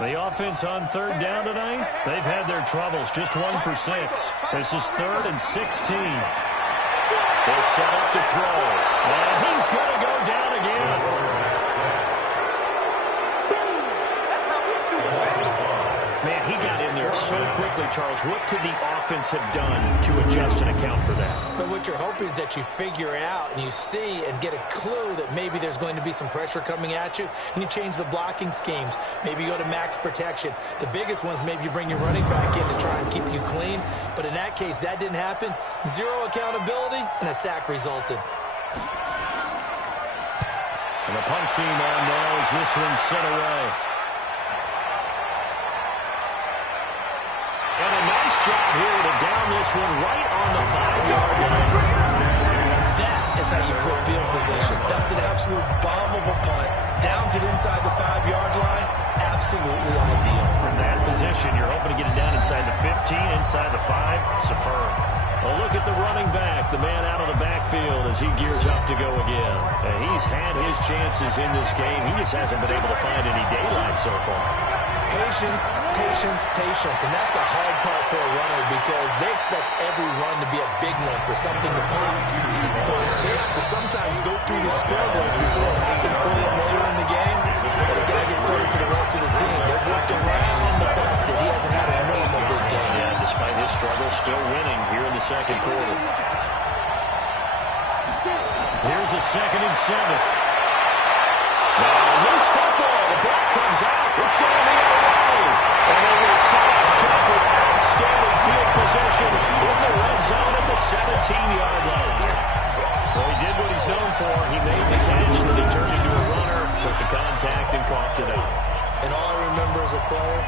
The offense on 3rd down tonight, they've had their troubles. Just 1 for 6. This is 3rd and 16. They'll set up to throw. And he's going to go down again. Man, he got in there so quickly, Charles. What could the offense have done to adjust and account for that? But what you're hoping is that you figure out and you see and get a clue that maybe there's going to be some pressure coming at you, and you change the blocking schemes. Maybe you go to max protection. The biggest ones, maybe you bring your running back in to try and keep you clean. But in that case, that didn't happen. 0 accountability, and a sack resulted. And the punt team on now as this one's sent away. And a nice job here to down this one right on the 5-yard line. That is how you flip field position. That's an absolute bomb of a punt. Downs it inside the 5-yard line. Absolutely ideal. From that position, you're hoping to get it down inside the 15, inside the 5. Superb. Well, look at the running back, the man out of the backfield as he gears up to go again. And he's had his chances in this game. He just hasn't been able to find any daylight so far. Patience, patience, patience. And that's the hard part for a runner because they expect every run to be a big one for something to pop. So they have to sometimes go through the struggles before it happens for them later in the game. But you got to give credit to the rest of the team. They've worked around the fact that he hasn't had his normal big game. Yeah, despite his struggles, still winning here in the second quarter. Here's a 2nd and 7. Now, loose football. The ball comes out. It's going the other way. And they will set a shot with outstanding field position in the red zone at the 17-yard line. Well, he did what he's known for. He made the catch, then he turned into a runner, took the contact, and coughed it out. And all I remember as a player,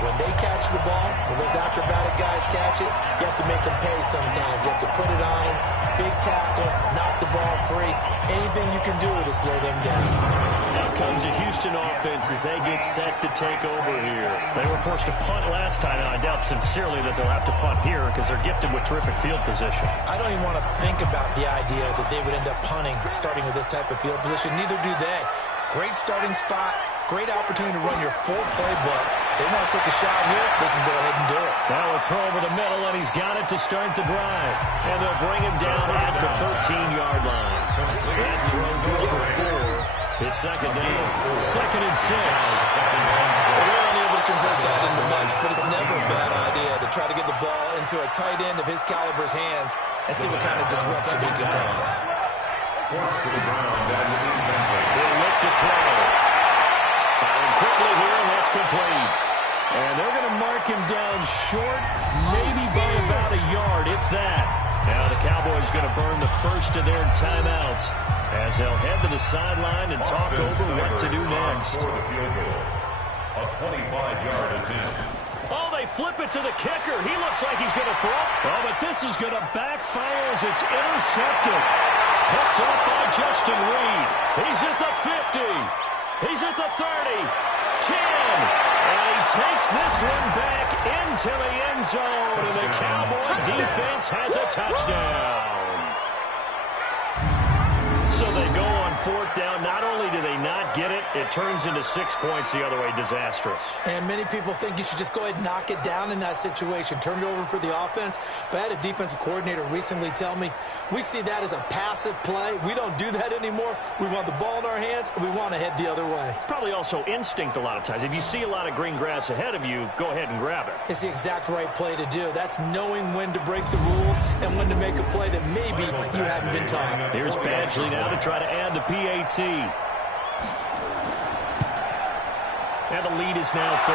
when they catch the ball, when those acrobatic guys catch it, you have to make them pay sometimes. You have to put it on them, big tackle, knock the ball free. Anything you can do to slow them down. Now comes the Houston offense as they get set to take over here. They were forced to punt last time, and I doubt sincerely that they'll have to punt here because they're gifted with terrific field position. I don't even want to think about the idea that they would end up punting starting with this type of field position. Neither do they. Great starting spot, great opportunity to run your full playbook. They want to take a shot here, they can go ahead and do it. Now a throw over the middle, and he's got it to start the drive. And they'll bring him down at the 13-yard line. That throw good for 4. It's second down. 2nd and 6. Well, they're unable to convert that into much, but it's never a bad idea to try to get the ball into a tight end of his caliber's hands and see what kind of disruption he can cause. Forced to the ground, He'll look to throw. Firing quickly here, and that's complete. And they're going to mark him down short, maybe by about a yard, if that. Now the Cowboys going to burn the first of their timeouts as they'll head to the sideline and talk over what to do next. For the field goal. A 25-yard attempt. Oh, they flip it to the kicker. He looks like he's going to throw. Oh, but this is going to backfire as it's intercepted. Picked up by Justin Reed. He's at the 50. He's at the 30. 10. And he takes this one back into the end zone. And the Cowboy defense has a touchdown. So they go on 4th down. Not only do they not get it, it turns into 6 points the other way. Disastrous. And many people think you should just go ahead and knock it down in that situation. Turn it over for the offense. But I had a defensive coordinator recently tell me, we see that as a passive play. We don't do that anymore. We want the ball in our hands, and we want to head the other way. It's probably also instinct a lot of times. If you see a lot of green grass ahead of you, go ahead and grab it. It's the exact right play to do. That's knowing when to break the rules and when to make a play that maybe you haven't been taught. Here's Badgley now to try to add the PAT. And the lead is now 13.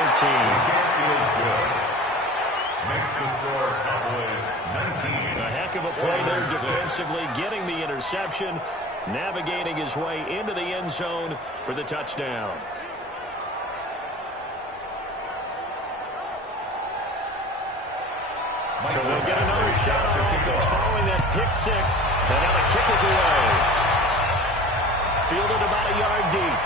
Makes the score Cowboys 19. A heck of a play there defensively, getting the interception, navigating his way into the end zone for the touchdown. So they'll get another shot on offense following that pick 6. And now the kick is away. Fielded about a yard deep.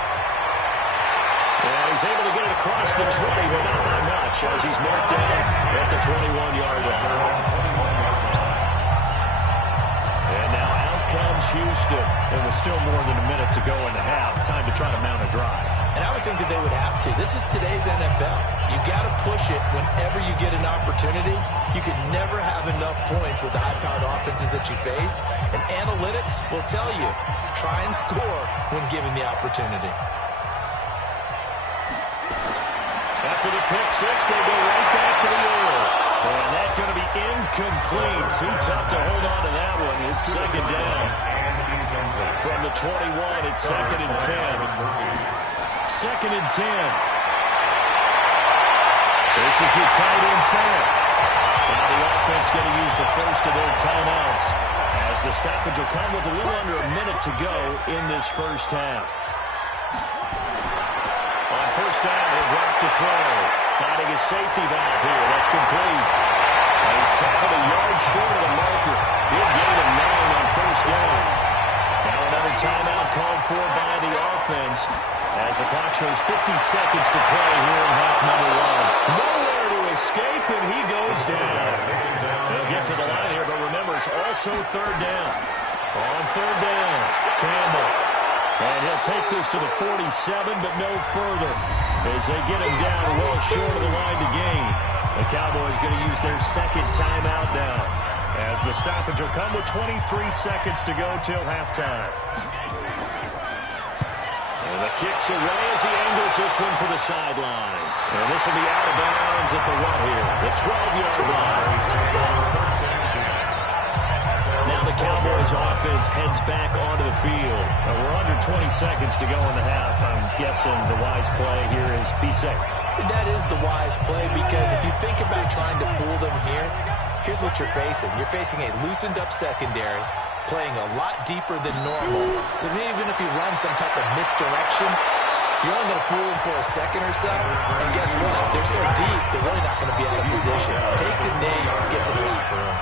And he's able to get it across the 20, but not by much as he's marked down at the 21-yard line. And now out comes Houston. And with still more than a minute to go in the half, time to try to mount a drive. And I would think that they would have to. This is today's NFL. You got to push it whenever you get an opportunity. You can never have enough points with the high-powered offenses that you face. And analytics will tell you, try and score when given the opportunity. After the pick 6, they go right back to the air. And that's going to be incomplete. Too tough to hold on to that one. It's second down. From the 21, it's 2nd and 10. 2nd and 10. This is the tight end fair. Now the offense going to use the first of their timeouts as the stoppage will come with a little under a minute to go in this first half. On first down, he'll drop to throw. Finding his safety valve here. That's complete. And he's tackled a yard short of the marker. Good gain of 9 on first down. timeout called for by the offense as the clock shows 50 seconds to play here in half number one. Nowhere to escape, and he goes down. They'll get to the line here, but remember, it's also third down. On third down, Campbell. And he'll take this to the 47, but no further as they get him down well short of the line to gain. The Cowboys going to use their second timeout now, as the stoppage will come with 23 seconds to go till halftime. And the kick's away as he angles this one for the sideline. And this will be out of bounds at the what here? The 12-yard line. Now the Cowboys offense heads back onto the field. And we're under 20 seconds to go in the half. I'm guessing the wise play here is be safe. That is the wise play, because if you think about trying to fool them here, here's what you're facing. You're facing a loosened up secondary, playing a lot deeper than normal. So even if you run some type of misdirection, you're only going to fool them for a second or so. And guess what? They're so deep, they're really not going to be out of position. Take the knee, get to the locker room.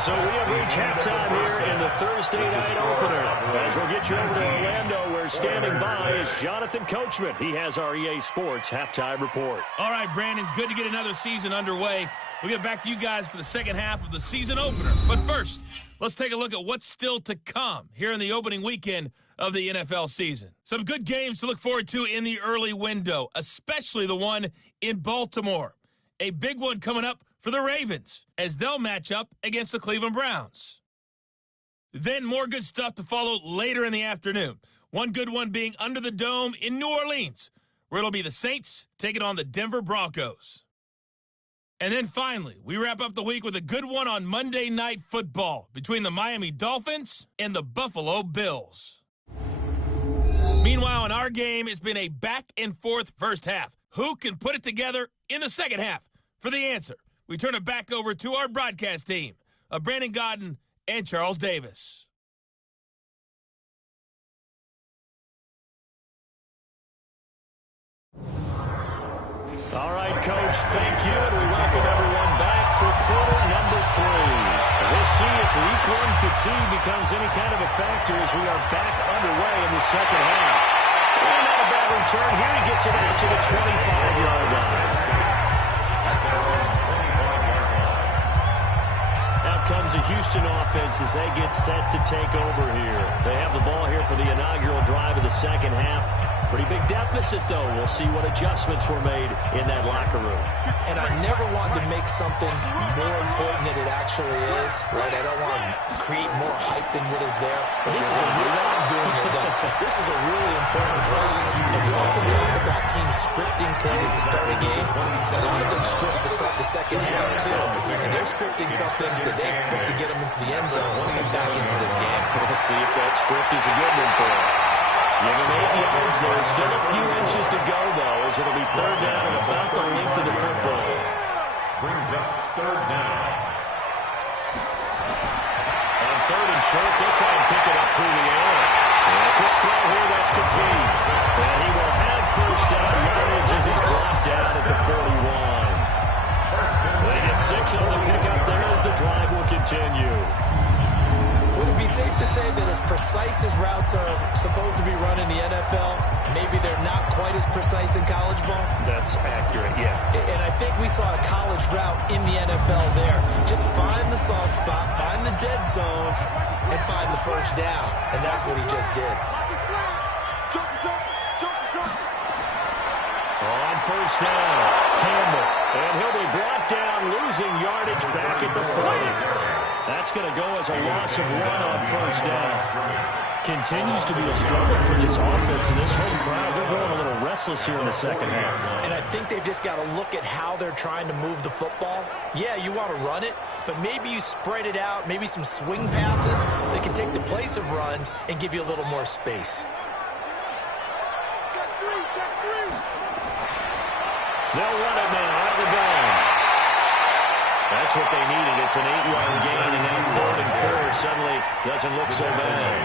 So we have reached halftime here in the Thursday night opener. As we'll get you over to Orlando, where standing by is Jonathan Coachman. He has our EA Sports halftime report. All right, Brandon, good to get another season underway. We'll get back to you guys for the second half of the season opener. But first, let's take a look at what's still to come here in the opening weekend of the NFL season. Some good games to look forward to in the early window, especially the one in Baltimore. A big one coming up for the Ravens, as they'll match up against the Cleveland Browns. Then more good stuff to follow later in the afternoon. One good one being under the dome in New Orleans, where it'll be the Saints taking on the Denver Broncos. And then finally, we wrap up the week with a good one on Monday Night Football between the Miami Dolphins and the Buffalo Bills. Meanwhile, in our game, it's been a back-and-forth first half. Who can put it together in the second half? For the answer, we turn it back over to our broadcast team of Brandon Godden and Charles Davis. All right, Coach, thank you, and we welcome everyone back for quarter number 3. We'll see if week one fatigue becomes any kind of a factor as we are back underway in the second half. And not a bad return here. He gets it out to the 25-yard line. Out comes the Houston offense as they get set to take over here. They have the ball here for the inaugural drive of the second half. Pretty big deficit, though. We'll see what adjustments were made in that locker room. And I never wanted to make something more important than it actually is, right? I don't want to create more hype than what is there. But this is a really, I'm doing it, though. This is a really important drive. And we often talk about teams scripting plays to start a game. A lot of them script to start the second half, too. And they're scripting something that they expect to get them into the end zone and back into this game. We'll see if that script is a good one for them. Give him 8 yards there. Still a few inches to go, though, as it'll be third down and about the length of the football. Brings up third down. On third and short, they'll try and pick it up through the air. And a quick throw here, that's complete. And he will have first down yardage as he's brought down at the 41. They get 6 on the pickup there as the drive will continue. Would it be safe to say that as precise as routes are supposed to be run in the NFL, maybe they're not quite as precise in college ball? That's accurate, yeah. And I think we saw a college route in the NFL there. Just find the soft spot, find the dead zone, and find the first down. And that's what he just did. On first down, Campbell. And he'll be brought down, losing yardage back at the 40. That's going to go as a loss of 1 on first down. Continues to be a struggle for this offense and this home crowd. They're going a little restless here in the second half. And I think they've just got to look at how they're trying to move the football. Yeah, you want to run it, but maybe you spread it out, maybe some swing passes that can take the place of runs and give you a little more space. They'll run it now out of the gun. That's what they needed. It's an 8-yard gain, and now third and 4 suddenly doesn't look so bad.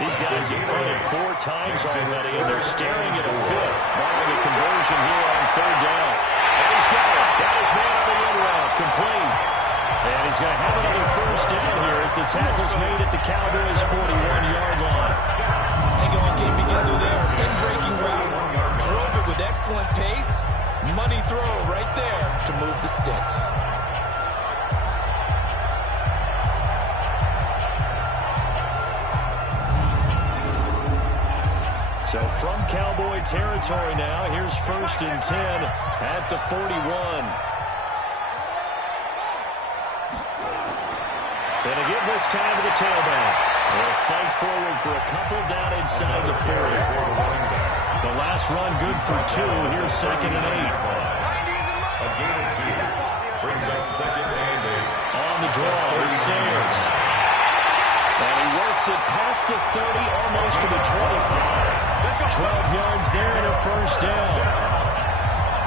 These guys have punted 4 times already, and they're staring at a fifth, barring a conversion here on third down. And he's got it. Got his man on the in route, complete. And he's going to have another first down here as the tackle's made at the Cowboys' 41-yard line. They all came together there. In-breaking route. Drove it with excellent pace. Money throw right there to move the sticks. So from Cowboy territory now, here's 1st and 10 at the 41. And again this time to the tailback. They'll fight forward for a couple down inside the 40. The last run good for 2. Here's 2nd and 8. A gain of 2. Brings up 2nd and 8. On the draw, it's Sayers. And he works it past the 30, almost to the 25. 12 yards there and a first down.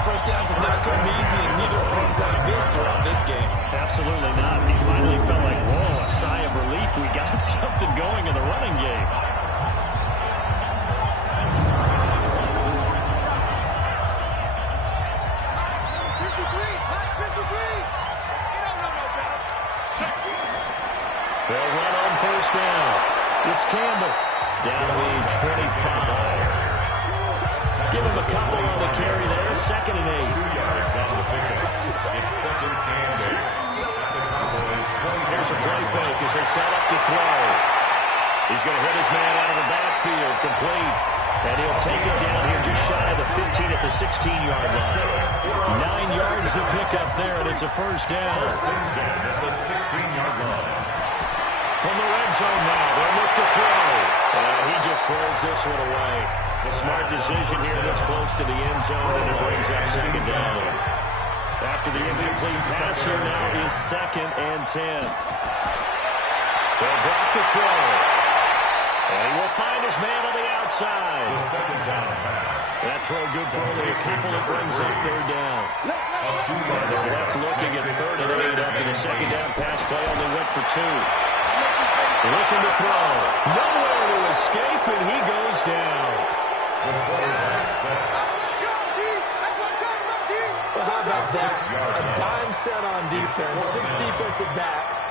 First downs have not come easy, and neither runs like this throughout this game. Absolutely not. He finally felt like, whoa, a sigh of relief. We got something going in the running game. They'll run on first down. It's Campbell. Down to the 25. Give him a couple on the carry there. 2nd and 8. 2 yards on the pickup. It's 2nd and 8. Here's a play fake as they set up to throw. He's going to hit his man out of the backfield. Complete. And he'll take it down here just shy of the 15 at the 16-yard line. 9 yards to pick up there, and it's a first down. 1st and 10 at the 16-yard line. From the red zone now, they'll look to throw. And he just throws this one away. A smart decision here this close to the end zone, and it brings up 2nd down. After the incomplete pass here now is 2nd and 10. They'll drop to throw. And he will find his man on the outside. The 2nd down pass. That throw good for only a couple. It brings up 3rd down. And they're left looking at 3rd and 8 after the 2nd down pass play only went for 2. Looking to throw. Nowhere to escape, and he goes down. Well, how about that? A dime set on defense. 6 defensive backs.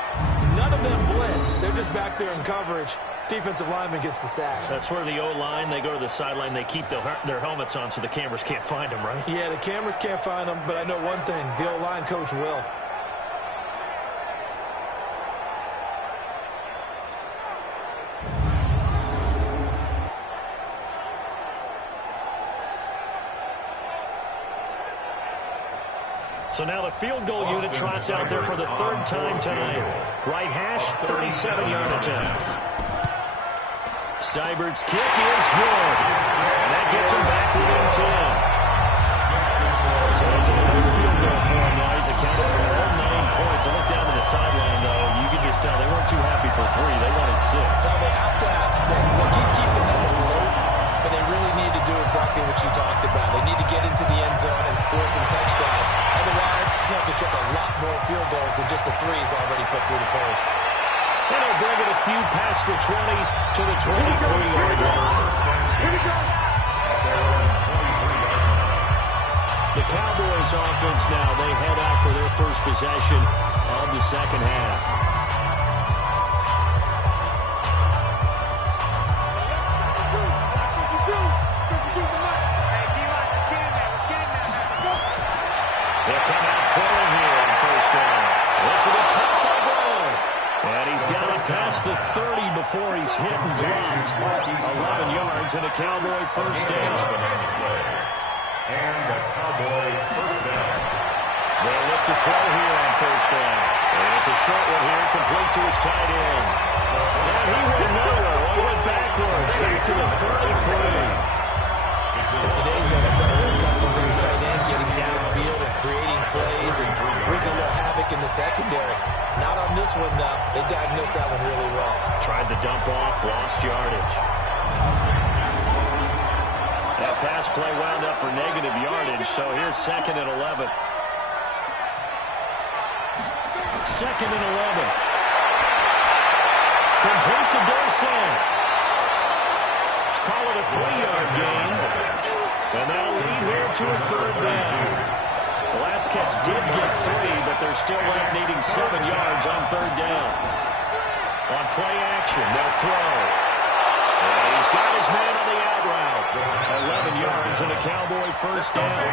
None of them blitz. They're just back there in coverage. Defensive lineman gets the sack. That's where the O-line, they go to the sideline, they keep their helmets on so the cameras can't find them, right? Yeah, the cameras can't find them, but I know one thing. The O-line coach will. So now the field goal unit trots out there for the 3rd time tonight. Right hash, 37-yard attempt. Seibert's kick is good. And that gets him back within 10. So it's a 3rd field goal for him now. He's accounted for all 9 points. I look down to the sideline, though. You can just tell they weren't too happy for 3. They wanted 6. So they have to have 6. Look, he's keeping them afloat, but they really need to do exactly what you talked about. They need to get into the end zone and score some touchdowns. Otherwise, he's going to have to kick a lot more field goals than just the 3s already put through the post. And he'll bring it a few past the 20 to the 23-yard line. Here we go. The Cowboys offense now, they head out for their first possession of the 2nd half. They'll come out throwing here on first down. This will be caught by Brown. And he's got it past the 30 before he's hit and dropped. 11 yards and a Cowboy first down. And the Cowboy first down. They'll look to throw here on first down. And it's a short one here, complete to his tight end. And he went nowhere. He went backwards, back to the 33. In today's NFL, they're accustomed to the tight end getting downfield and creating plays and wreaking a little havoc in the secondary. Not on this one, though. They diagnosed that one really well. Tried to dump off, lost yardage. That pass play wound up for negative yardage, so here's 2nd and 11. 2nd and 11. Complete to Dorsett. Call it a 3-yard gain. And that'll lead here to a 3rd down. The last catch did get 3, but they're still left needing 7 yards on third down. On play action, they'll throw. And he's got his man on the out route. 11 yards and a Cowboy first down.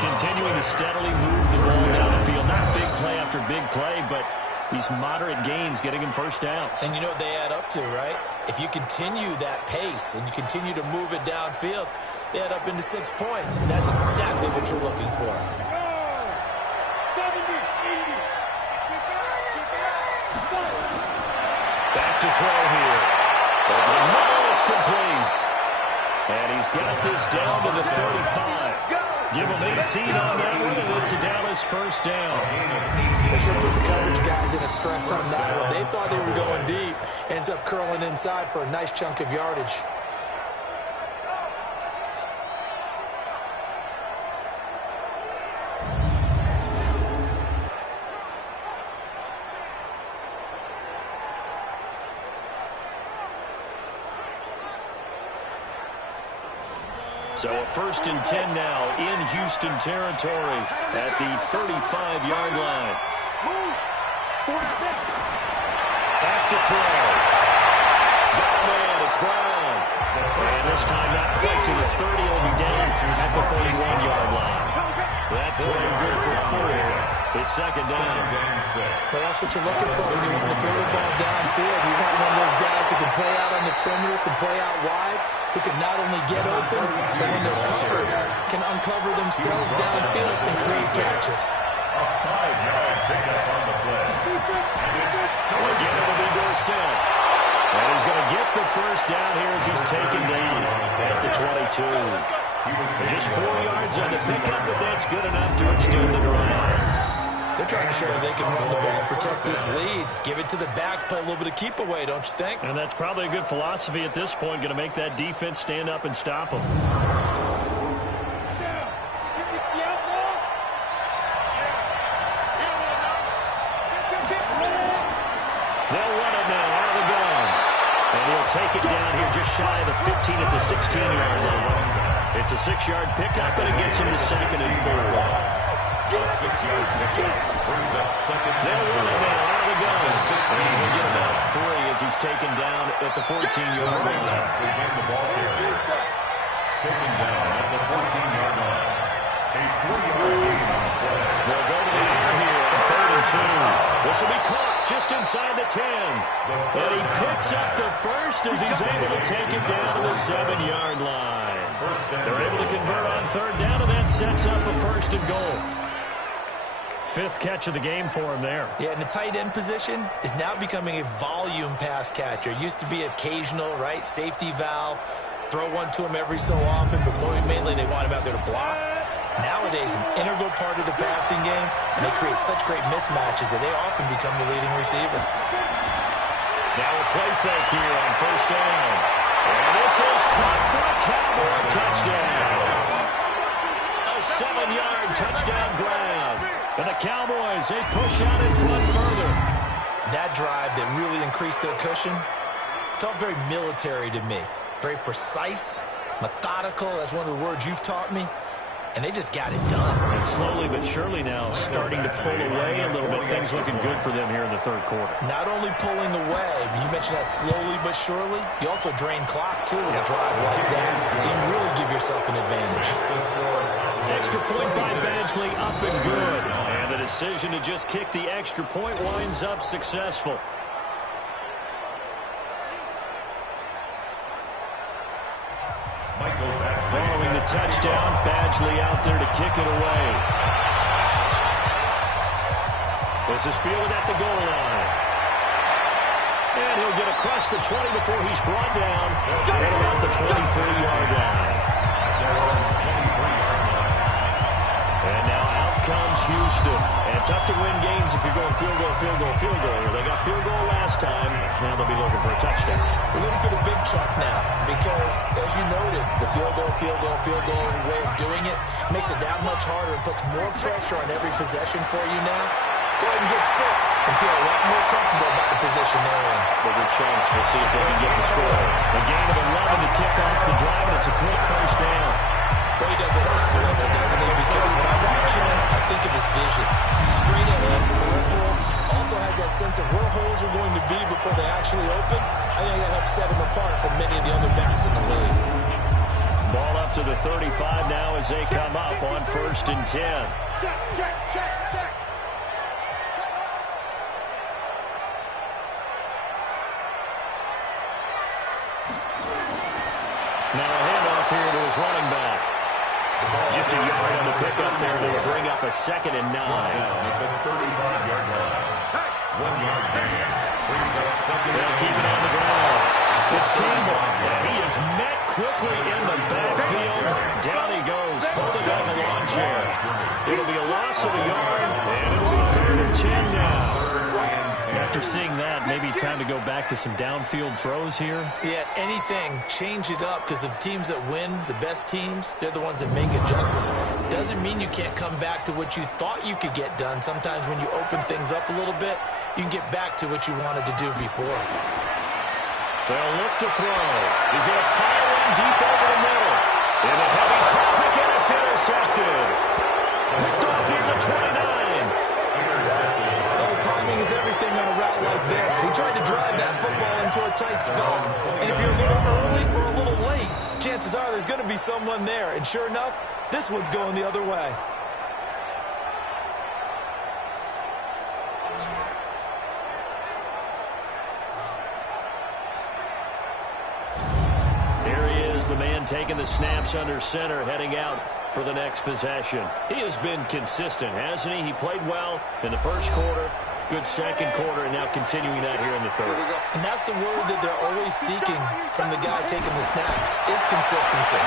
Continuing to steadily move the ball down the field. Not big play after big play, but these moderate gains getting him first downs. And you know what they add up to, right? If you continue that pace and you continue to move it downfield, they add up into 6 points. That's exactly what you're looking for. Back to throw here. Over the middle, it's complete. And he's got this down to the 35. Give him 18 on that one, and it's a Dallas first down. They sure put the coverage guys in a stress on that one. They thought they were going deep. Ends up curling inside for a nice chunk of yardage. So a 1st and 10 now in Houston territory at the 35-yard line. Back to throw. Got a man, it's Brown. And this time not quite to the 30, it'll be down at the 31-yard line. That throw good for 4. It's second down. Well, that's what you're looking for when you want to throw the ball downfield. You want one of those guys who can play out on the perimeter, can play out wide, who can not only get open, but when they're covered, can uncover themselves downfield and create catches. A 5-yard pickup on the play. Again, it'll be Dorsett. And he's going to get the first down here as he's taken down at the 22. Just 4 yards on the pickup, but that's good enough to extend the drive. They're trying to show they can run the ball, protect this lead, give it to the backs, play a little bit of keep away, don't you think? And that's probably a good philosophy at this point, going to make that defense stand up and stop them. They'll run it now out of the gun. And he'll take it down here just shy of the 15 at the 16-yard line. It's a 6-yard pickup, and it gets him to 2nd and 4. A 6-yard pickup brings up second. They'll run it now out of the gun. And he'll get about 3 as he's taken down at the 14-yard line. Begin the ball carrier. Taken down at the 14-yard line. A 3-yard gain on the play. They'll go to the air here on 3rd and 2. This will be caught just inside the 10. And he picks up the first as he's able to take it down to the 7-yard line. They're able to convert on 3rd down, and that sets up a 1st and goal. 5th catch of the game for him there. Yeah, and the tight end position is now becoming a volume pass catcher. It used to be occasional, right? Safety valve. Throw one to him every so often, but mainly they want him out there to block. Nowadays, an integral part of the passing game, and they create such great mismatches that they often become the leading receiver. Now a play fake here on 1st down. And this is caught for a Cowboy touchdown. A 7-yard touchdown grab. And the Cowboys, they push out in front further. That drive that really increased their cushion felt very military to me. Very precise, methodical. That's one of the words you've taught me. And they just got it done. And slowly but surely now starting to pull away a little bit. Things looking good for them here in the 3rd quarter. Not only pulling away, but you mentioned that slowly but surely. You also drain clock, too, with a drive like that. So you really give yourself an advantage. Extra point by Badgley, up and good. And the decision to just kick the extra point winds up successful. Following the touchdown, Badgley out there to kick it away. This is fielded at the goal line. And he'll get across the 20 before he's brought down at about the 23-yard line. And now out comes Houston. And tough to win games if you're going field goal, field goal, field goal. They got field goal last time. Now they'll be looking for a touchdown. We're looking for the big truck now because, as you noted, the field goal way of doing it makes it that much harder and puts more pressure on every possession for you now. Go ahead and get 6 and feel a lot more comfortable about the position they're in. Bigger chance. We'll see if they can get the score. A gain of 11 to kick off the drive, and it's a quick first down. Well, he does it at a high level, doesn't he? Because when I watch him, I think of his vision. Straight ahead, peripheral. Also has that sense of where holes are going to be before they actually open. I think that helps set him apart from many of the other backs in the league. Ball up to the 35 now as they come up on 1st and 10. Check. Now a handoff here to his running back. Just a yard on the pickup there to bring up a 2nd and 9. At the 35-yard line. 1 yard gain. Brings up 2nd. They'll keep it on the ground. It's Campbell. And he is met quickly in the backfield. Down he goes, folded like a lawn chair. It'll be a loss of a yard, and it'll be 3rd and 10 now. After seeing that, maybe time to go back to some downfield throws here. Yeah, anything. Change it up, because the teams that win, the best teams, they're the ones that make adjustments. Doesn't mean you can't come back to what you thought you could get done. Sometimes when you open things up a little bit, you can get back to what you wanted to do before. They'll look to throw. He's going to fire in deep over the middle. Into heavy traffic, and it's intercepted. Picked off near the 29. Timing is everything on a route like this. He tried to drive that football into a tight spot. And if you're a little early or a little late, chances are there's going to be someone there. And sure enough, this one's going the other way. Here he is, the man taking the snaps under center, heading out for the next possession. He has been consistent, hasn't he? He played well in the first quarter, good second quarter, and now continuing that here in the third. And that's the word that they're always seeking from the guy taking the snaps, is consistency.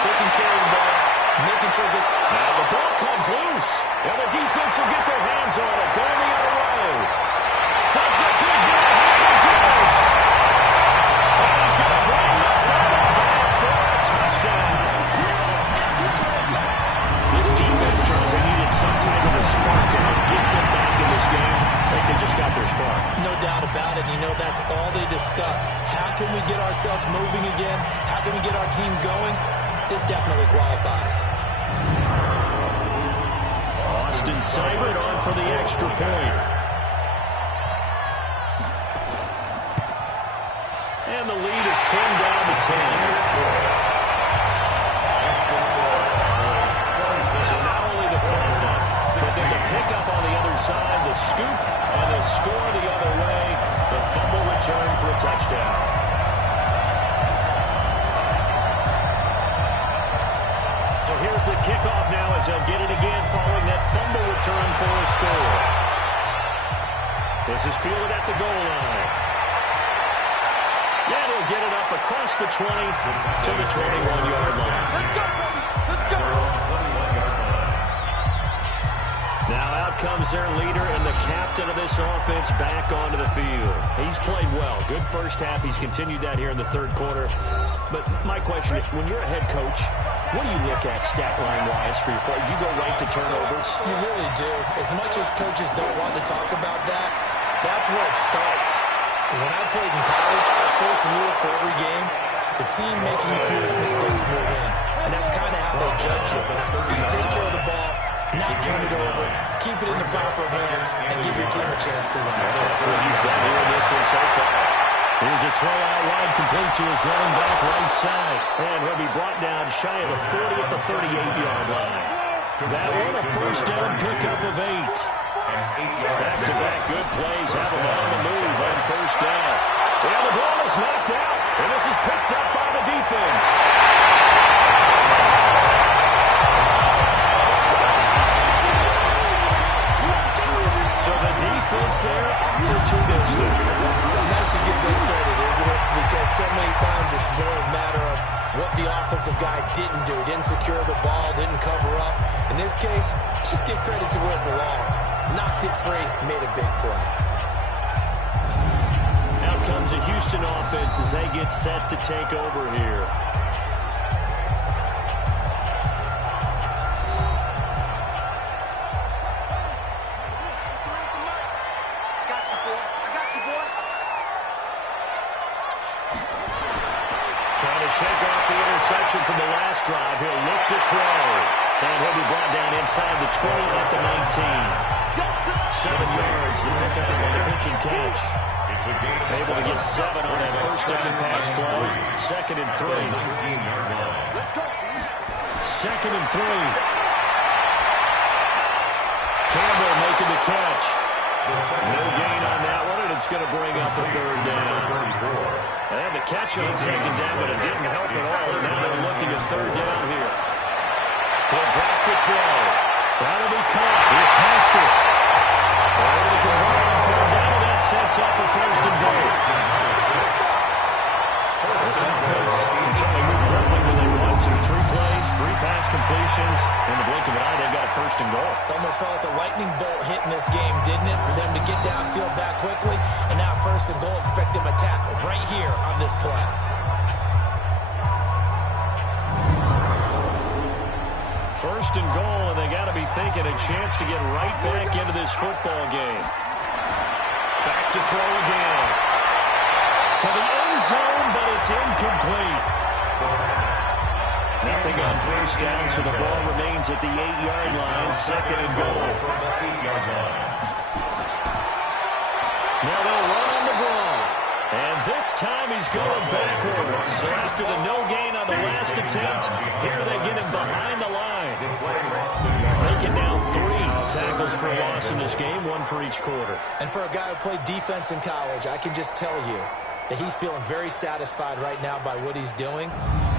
Taking care of the ball, making sure that... Now the ball comes loose, and the defense will get their hands on it, going the other way. Does the big man Jones? And he's going to bring the football back for a touchdown. This defense, Charles, they needed some type of a spark to get them back in this game. I think they just got their spark. No doubt about it. You know, that's all they discussed. How can we get ourselves moving again? How can we get our team going? This definitely qualifies. Austin Seibert on for the extra point. And the lead is trimmed down to 10. So not only the cough, but then the pickup on the other side, the scoop, and the score the other way. The fumble return for a touchdown. So here's the kickoff now as they'll get it again following that fumble return for a score. This is fielded at the goal line. Yeah, they'll get it up across the 20 to the 21-yard line. Let's go, Tony. Let's go. Now out comes their leader and the captain of this offense back onto the field. He's played well. Good first half. He's continued that here in the third quarter. But my question, when you're a head coach, what do you look at stat line-wise for your play? Do you go right to turnovers? You really do. As much as coaches don't want to talk about that, that's where it starts. When I played in college, our first rule for every game, the team making the fewest mistakes will win. And that's kind of how they judge you. Do you take care of the ball, not turn it over, keep it in the proper hands, and give your team a chance to win? That's what he's done here in this one so far. Here's a throw out wide, complete to his running back right side. And he'll be brought down shy of the 40 at the 38-yard line. That one a first down pickup of 8. Back-to-back good plays have him on the move on first down. And the ball is knocked out, and this is picked up by the defense. So the defense there, opportunistic. It's nice to give them credit, isn't it? Because so many times it's more a matter of what the offensive guy didn't do. Didn't secure the ball, didn't cover up. In this case, let's just give credit to where it belongs. Knocked it free, made a big play. Out comes a Houston offense as they get set to take over here. To to shake off the interception from the last drive. He'll look to throw. And he'll be brought down inside the 20 at the 19. 7 yards. The pickup on the pitch and catch. Able to get 7 on that first down pass play. 2nd and 3. 2nd and 3. Campbell making the catch. No gain on that one, and it's going to bring up a 3rd down. They had the catch on 2nd down, but it didn't help at all, and now they're looking at 3rd down here. He'll drop to throw. That'll be caught. It's Hester. They're able to convert on 3rd down, and that sets up a 1st and goal. This offense can certainly move quickly when they want to. 3 plays, 3 pass completions. In the blink of an eye, they've got a 1st and goal. Almost felt like a lightning bolt hit in this game, didn't it? For them to get downfield that quickly. And now 1st and goal, expect them to tackle right here on this play. 1st and goal, and they got to be thinking a chance to get right back into this football game. Back to throw again. To the end zone, but it's incomplete. Nothing on 1st down, so the ball remains at the 8-yard line. 2nd and goal. Now they'll run on the ball. And this time he's going backwards. So after the no gain on the last attempt, here they get him behind the line. Making now 3 tackles for a loss in this game, 1 for each quarter. And for a guy who played defense in college, I can just tell you that he's feeling very satisfied right now by what he's doing.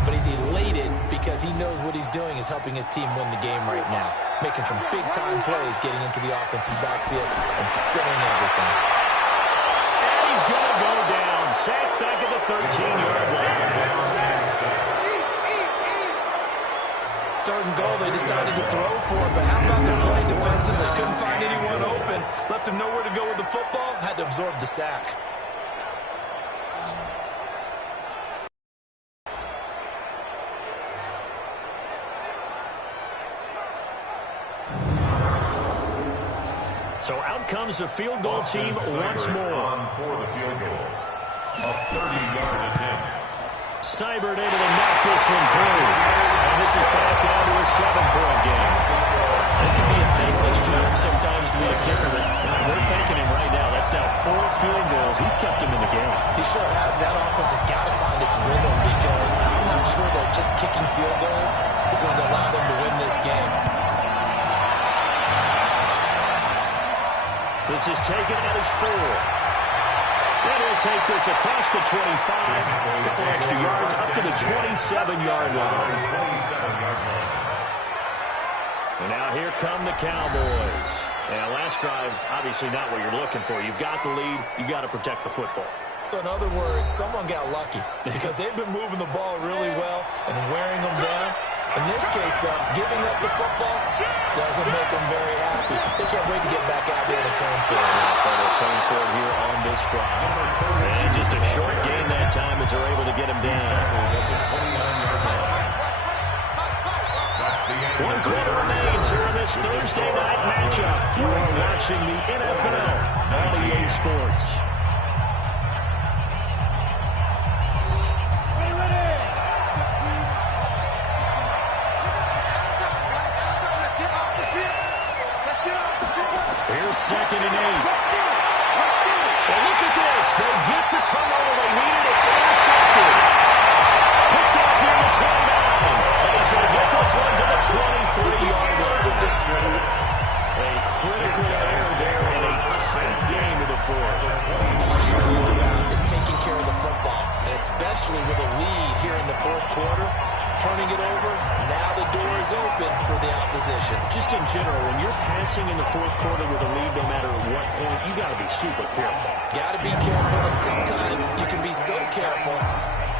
But he's elated because he knows what he's doing is helping his team win the game right now. Making some big-time plays, getting into the offense's backfield and spinning everything. And he's going to go down. Sacked back at the 13-yard line. 3rd and goal, they decided to throw for it, but how about the play defensively? They couldn't find anyone open. Left him nowhere to go with the football. Had to absorb the sack. So out comes the field goal team once more. On for the field goal. A 30-yard attempt. Seibert able to knock this one through. And this is back down to a 7-point game. It can be a thankless job sometimes to be a kicker, but we're thanking him right now. That's now 4 field goals. He's kept him in the game. He sure has. That offense has got to find its rhythm because I'm not sure that just kicking field goals is going to allow them to win this game. This is taken at his 4. And he'll take this across the 25. A couple extra yards up to the 27-yard line. And now here come the Cowboys. And last drive, obviously not what you're looking for. You've got the lead. You've got to protect the football. So in other words, someone got lucky because they've been moving the ball really well and wearing them down. In this case, though, giving up the football doesn't make them very happy. They can't wait to get back out there and atone for it. Try to atone for it here on this drive. And just a short gain that time as they're able to get him down. 1 quarter remains here on this Thursday night matchup. You are watching the NFL on EA Sports. Here's 2nd and 8. And look at this. They get the turnover they needed. It's intercepted. Picked up near the 29. And he's going to get this one to the 23-yard line. A critical error there in a tight game of the 4th. All you talk about is taking care of the football, and especially with a lead here in the 4th quarter. Turning it over, now the door is open for the opposition. Just in general, when you're passing in the 4th quarter with a lead, no matter what point, you got to be super careful. Got to be careful, and sometimes you can be so careful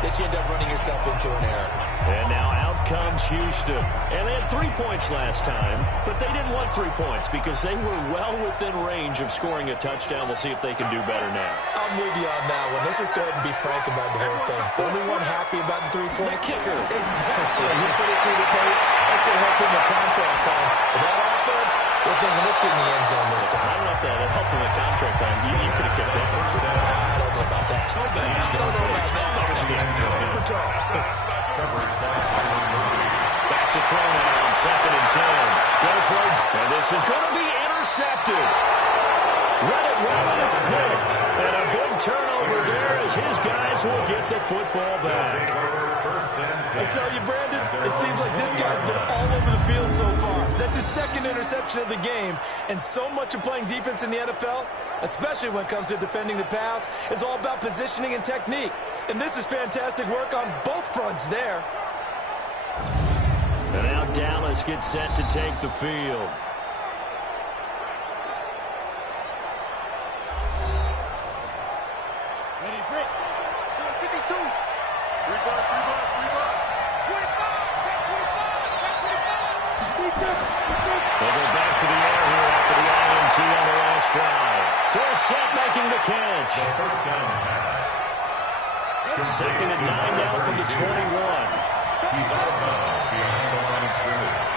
that you end up running yourself into an error. And now out comes Houston. And they had 3 points last time, but they didn't want 3 points because they were well within range of scoring a touchdown. We'll see if they can do better now. I'm with you on that one. Let's just go ahead and be frank about the whole thing. The only one happy about the 3-point? The kicker. Exactly. He put it through the post. That's going to help him with contract time. But that offense, we're thinking, let's get in the end zone this time. I don't know if that helped him with contract time. You could have kept that. I don't know about that. Toe bag. I don't know about that. Super toe. this is going to be intercepted. Read it well, and it's picked. And a big turnover there as his guys will get the football back. I tell you, Brandon, it seems like this guy's been all over the field so far. That's his second interception of the game. And so much of playing defense in the NFL, especially when it comes to defending the pass, is all about positioning and technique. And this is fantastic work on both fronts there. And now Dallas gets set to take the field. Ready, break. 52. Reverse. 25. They'll go back to the air here after the INT on the last drive. Dorsett making the catch. First down pass. Second and 9 now from the 21. He's out of bounds behind the line of scrimmage.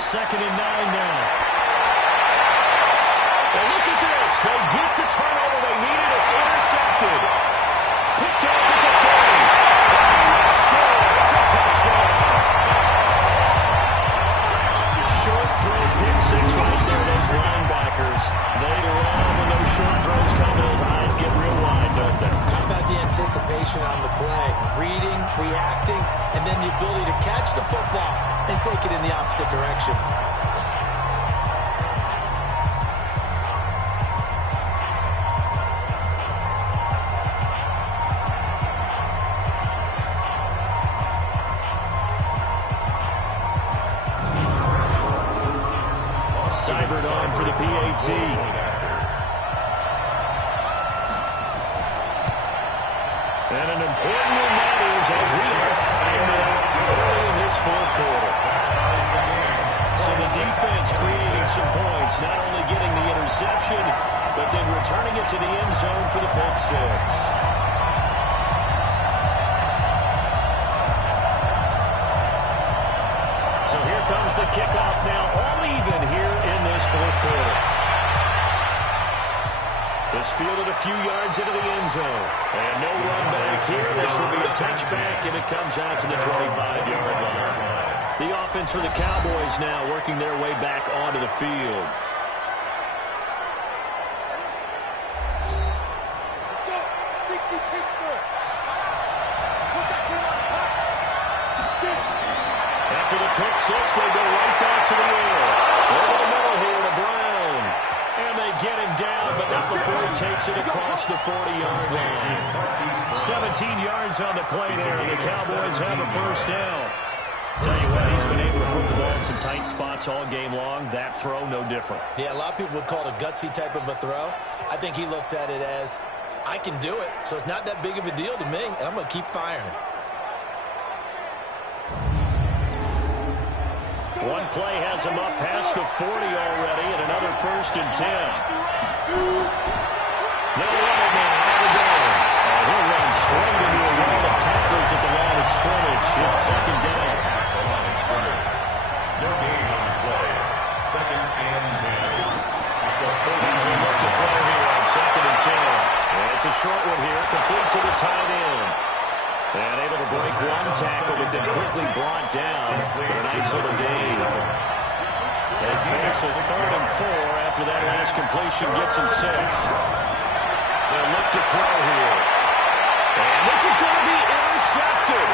Second and 9 now. And look at this. They get the turnover they needed. It's intercepted. Picked off at the 30. Score. It's a touchdown. Short throw, pick six right there. Those linebackers, they run when those short throws come. Those eyes get real wide, don't they? How about the anticipation on the play? Reading, reacting, and then the ability to catch the football and take it in the opposite direction. Seibert on for the PAT. And an important one that is as we are tied up early in this fourth quarter. So the defense creating some points, not only getting the interception, but then returning it to the end zone for the pick six. So here comes the kickoff now, all even here in this fourth quarter. This fielded a few yards into the end zone. And no run back here. This will be a touchback, and it comes out to the 25-yard line. The offense for the Cowboys now working their way back onto the field. After the pick six, they go right back to the air. Over the middle here to Brown. And they get him down, but not before he takes it across the 40-yard line. 17 yards on the play there, and the Cowboys have a first down. Tell you what, he's been able to put the ball in some tight spots all game long. That throw, no different. Yeah, a lot of people would call it a gutsy type of a throw. I think he looks at it as, I can do it, so it's not that big of a deal to me, and I'm going to keep firing. One play has him up past the 40 already, and another first and 10. They'll run it now. He'll run straight into a wall of tacklers at the line of scrimmage. It's second down. No gain on the play. Second and 10. He'll look to throw here on second and 10. And it's a short one here, complete to the tight end. And able to break one tackle, but then quickly brought down with a nice little gain. They face a third and 4 after that last completion gets him 6. They'll look to throw here. And this is going to be intercepted.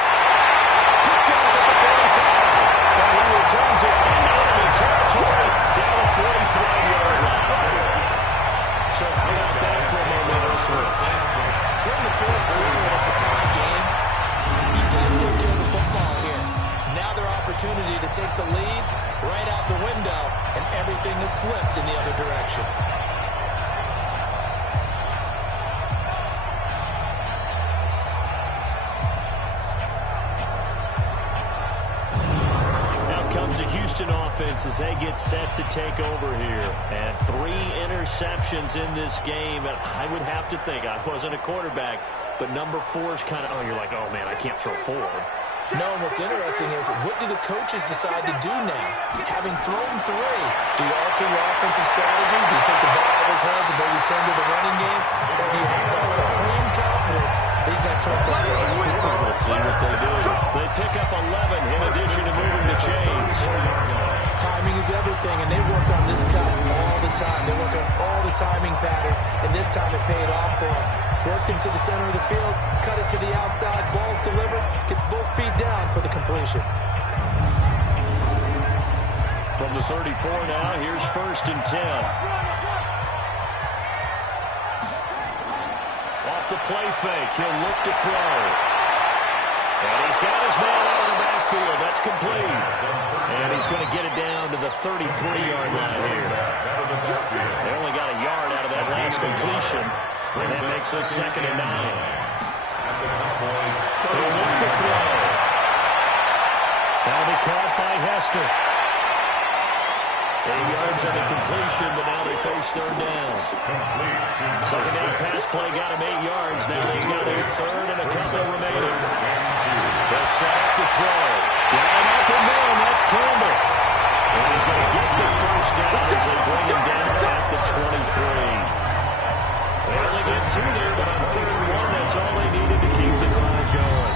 Picked off at the 45. And he returns it into enemy territory down the 45-yard line. So how about that for a momentum switch? We're in the fourth quarter, and it's a tie game. You've got to take care of the football here. Now their opportunity to take the lead right out the window, and everything is flipped in the other direction. The Houston offense as they get set to take over here. And 3 interceptions in this game. And I would have to think, I wasn't a quarterback, but number 4 is kind of, you're like, oh man, I can't throw 4. No, and what's interesting is, what do the coaches decide to do now? Having thrown 3, do you alter your offensive strategy? Do you take the ball out of his hands and maybe turn to the running game? Or do you have that supreme confidence that he's going to turn things around? We'll see what they do. They pick up 11 in addition to moving the chains. Timing is everything, and they work on this cut all the time. They work on all the timing patterns, and this time it paid off for them. Worked him to the center of the field, cut it to the outside, ball's delivered, gets both feet down for the completion. From the 34 now, here's 1st and 10. Off the play fake, he'll look to throw. And he's got his man out of the backfield. That's complete. And he's going to get it down to the 33-yard line here. They only got a yard out of that last completion. And that makes us 2nd and 9. He'll look to throw. That'll be caught by Hester. 8 yards on the completion, but now they face 3rd down. Second down pass play got him 8 yards. Now they've got a 3rd and a couple remaining. They'll set up to throw. Down up and down. That's Campbell. And he's going to get the 1st down as they bring him down at the 23. They only get 2 there, but on 3rd and 1, that's all they needed to keep the drive going.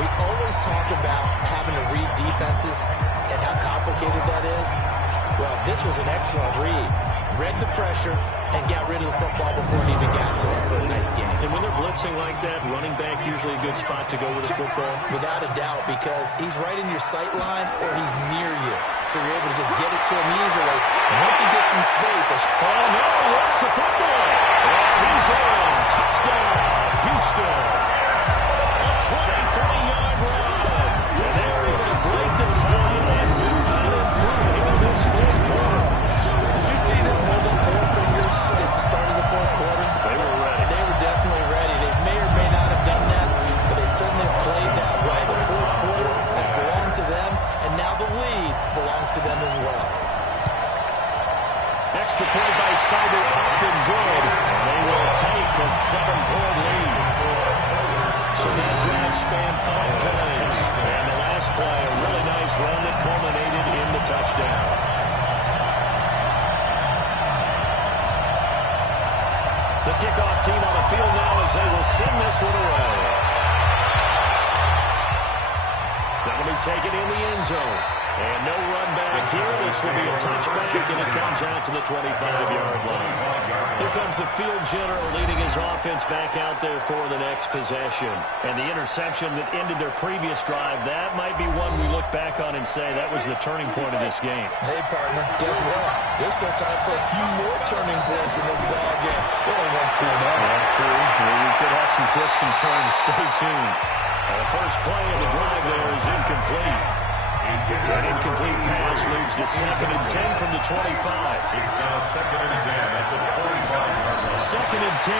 We always talk about having to read defenses and how complicated that is. Well, this was an excellent read. Read the pressure and got rid of the football before it even got to him for a nice game. And when they're blitzing like that, running back usually a good spot to go with the football? Without a doubt, because he's right in your sight line or he's near you. So you're able to just get it to him easily. And once he gets in space, oh no, what's the football? And he's in. Touchdown, Houston. A 23-yard run. And they're able to break the tie and move on in front here in this 4th quarter. Did you see them hold up 4 fingers at the start of the 4th quarter? They were ready. They were definitely ready. They may or may not have done that, but they certainly played that way. The 4th quarter has belonged to them, and now the lead belongs to them as well. Extra point by Cyber up and good. They will take a 7-point lead. So that drive spanned 5 plays. And the last play, a really nice run that culminated in the touchdown. The kickoff team on the field now as they will send this one away. That'll be taken in the end zone. And no run back here. This will be a touchback, and it comes out to the 25-yard line. Here comes the field general leading his offense back out there for the next possession. And the interception that ended their previous drive, that might be one we look back on and say that was the turning point of this game. Hey, partner, guess what? There's still time for a few more turning points in this ball game. They're only one score now. Yeah, true. We could have some twists and turns. Stay tuned. The first play of the drive there is incomplete. An incomplete pass leads to 2nd and 10 from the 25. It's now 2nd and 10 at the 25-yard line. 2nd and 10.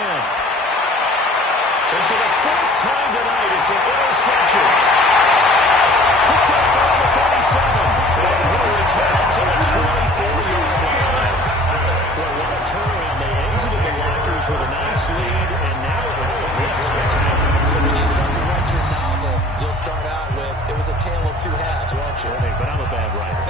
And for the 4th time tonight, it's an interception. Picked up on the 37. And he'll return it to the 24-yard line. Well, what a turnaround. They exited the lockers with a nice lead, and now all of this what's happening. So when you start to write your novel, you'll start out with, it was a tale of 2 halves, won't you? Hey, but I'm a bad writer.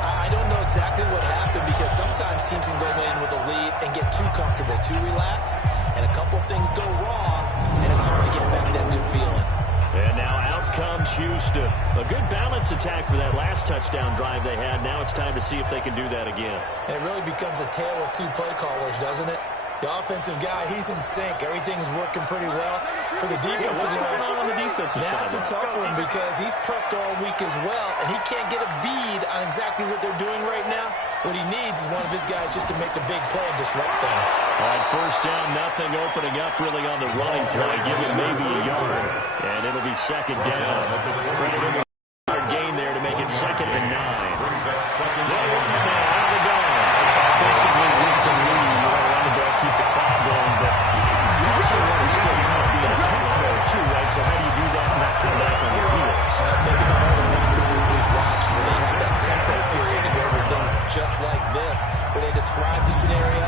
I don't know exactly what happened because sometimes teams can go in with a lead and get too comfortable, too relaxed, and a couple things go wrong, and it's hard to get back that good feeling. And now out comes Houston. A good balance attack for that last touchdown drive they had. Now it's time to see if they can do that again. And it really becomes a tale of 2 play callers, doesn't it? The offensive guy, he's in sync. Everything's working pretty well. For the defensive what's going on the defensive side? That's a tough one because he's prepped all week as well, and he can't get a bead on exactly what they're doing right now. What he needs is one of his guys just to make a big play and disrupt things. All right, 1st down, nothing opening up really on the running play. Give it maybe a yard, and it'll be 2nd down. Credit him a gain there to make it 2nd and 9. They run it now out of the gun. Offensively with the lead. You want to run the ball, keep the clock going, but you also want to still kind of be in attack mode too, right? So how do you do that and not come back on your heels? Think about all the practices we've watched where they have that tempo period to go over things just like this, where they describe the scenario,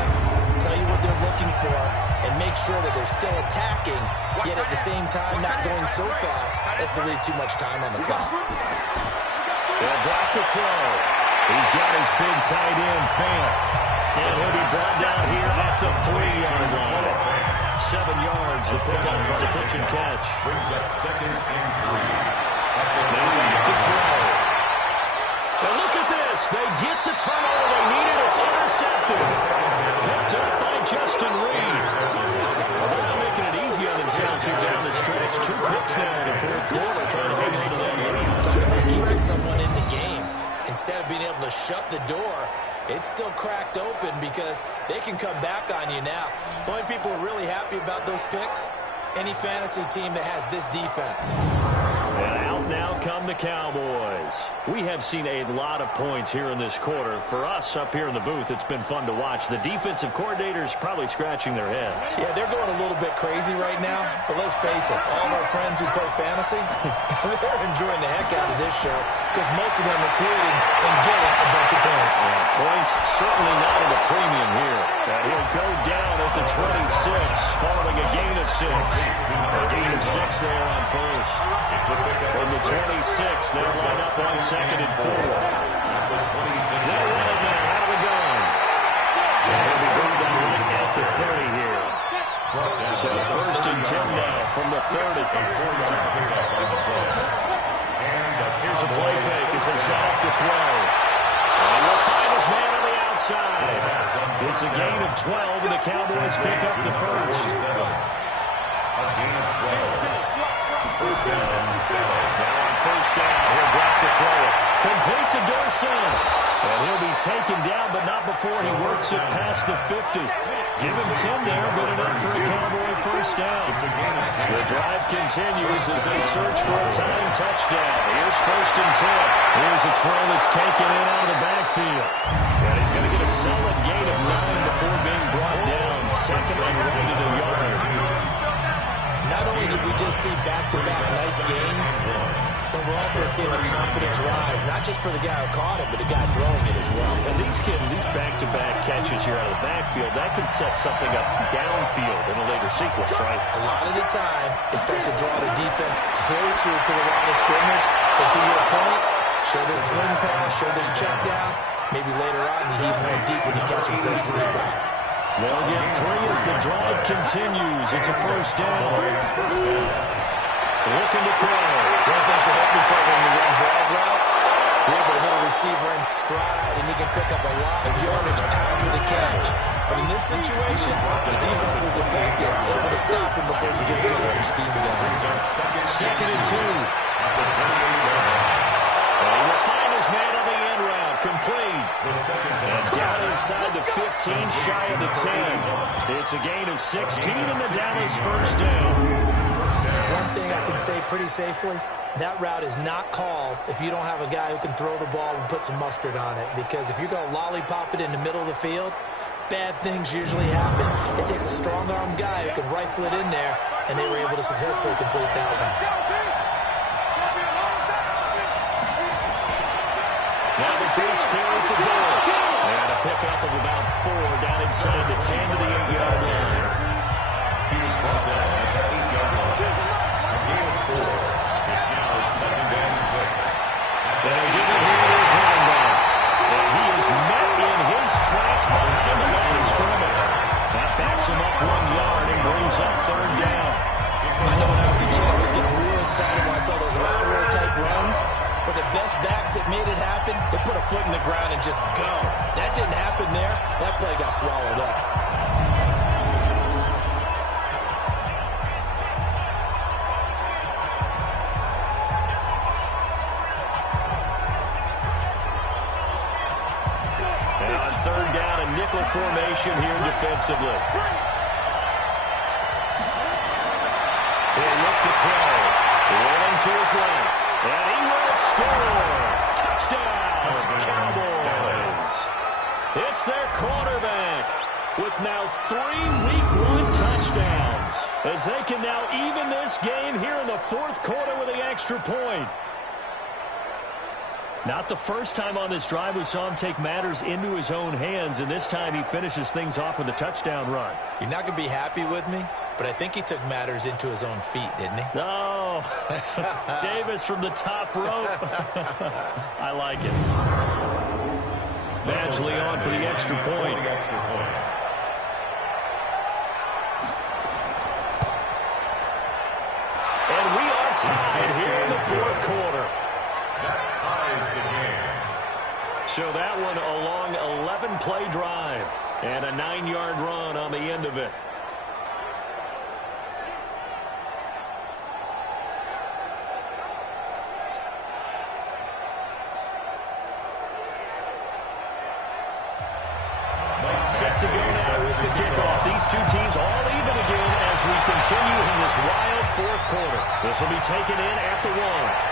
tell you what they're looking for, and make sure that they're still attacking, yet at the same time not going so fast as to leave too much time on the clock. They'll drop the throw. He's got his big tight end, Fant. And he'll be brought down here at the 3-yard line. 7 yards to pick up on the pitch and catch. Brings up 2nd and 3. Now back to throw. And look at this. They get the turnover they needed. It's intercepted. Picked up by Justin Reed. Well, they're not making it easy on themselves here down the stretch. 2 picks now in the fourth quarter, trying to hang on to that lead. Talk about keeping someone in the game. Instead of being able to shut the door, it's still cracked open because they can come back on you now. The only people who are really happy about those picks, any fantasy team that has this defense. And out now come the Cowboys. We have seen a lot of points here in this quarter. For us up here in the booth, it's been fun to watch. The defensive coordinators probably scratching their heads. Yeah, they're going a little bit crazy right now. But let's face it, all of our friends who play fantasy, they're enjoying the heck out of this show because most of them are creating and getting a bunch of points. Yeah, points certainly not at a premium here. And he'll go down at the 26 following a gain of 6. A gain of 6 there on first. From the 26, they'll line up on 2nd and 4. They'll run it now out of the gun. And he'll be brought down right at the 30 here. So 1st and 10 now from the 30. Here's a play fake as they set up to throw. And we'll find his man on the outside. It's a gain of 12, and the Cowboys pick up the first. A gain of 12. First down. Now on first down, he'll drop to throw it. Complete to Dorson. And he'll be taken down, but not before he works it past the 50. Give him 10 there, good enough for a Cowboy first down. The drive continues as they search for a tying touchdown. Here's 1st and 10. Here's a throw that's taken in out of the backfield. And he's going to get a solid gain of 9 before being brought down. 2nd and right at a yard. Not only did we just see back-to-back nice gains, but we're also seeing the confidence rise, not just for the guy who caught it, but the guy throwing it as well. And these back-to-back catches here out of the backfield, that can set something up downfield in a later sequence, right? A lot of the time, it starts to draw the defense closer to the line of scrimmage. So to your point, show this swing pass, show this check down. Maybe later on, you heave one deep when you catch him close to the spot. They'll get 3 as the drive continues. It's a first down. Looking to throw. One of the things you're hoping for when you run drive routes, you're able to hit a receiver in stride, and you can pick up a lot of yardage after the catch. But in this situation, the defense was effective, able to stop him before he could get out of steam again. 2nd and 2. And he will find his man on the end route. Complete. And down inside the 15, shy of the 10. It's a gain of 16 and the Dallas first down. One thing I can say pretty safely, that route is not called if you don't have a guy who can throw the ball and put some mustard on it. Because if you're going to lollipop it in the middle of the field, bad things usually happen. It takes a strong-armed guy who can rifle it in there, and they were able to successfully complete that one. Now the first carry for Bush. And a pickup of about 4 down inside the 10 to the 8-yard line. He was brought down at the 8-yard line. A gain of 4. It's now 2nd and 6. They'll give it here to his running back. And he is met in his tracks behind the line of scrimmage. That backs him up 1 yard and brings up 3rd down. I know when I was a kid, I was getting real excited when I saw those lateral type runs. But the best backs that made it happen, they put a foot in the ground and just go. That didn't happen there. That play got swallowed up. And on 3rd down, a nickel formation here defensively. He'll look to throw. Rolling to his left. And he will score. Touchdown, Cowboys. It's their quarterback with now 3 Week 1 touchdowns as they can now even this game here in the 4th quarter with the extra point. Not the first time on this drive we saw him take matters into his own hands, and this time he finishes things off with a touchdown run. You're not going to be happy with me, but I think he took matters into his own feet, didn't he? No. Davis from the top rope. I like it. Badgley on for the extra point. And we are tied here in the 4th quarter. That ties the game. So that one a long 11-play drive and a 9-yard run on the end of it. Set to go now with the kickoff. These two teams all even again as we continue in this wild fourth quarter. This will be taken in at the 1.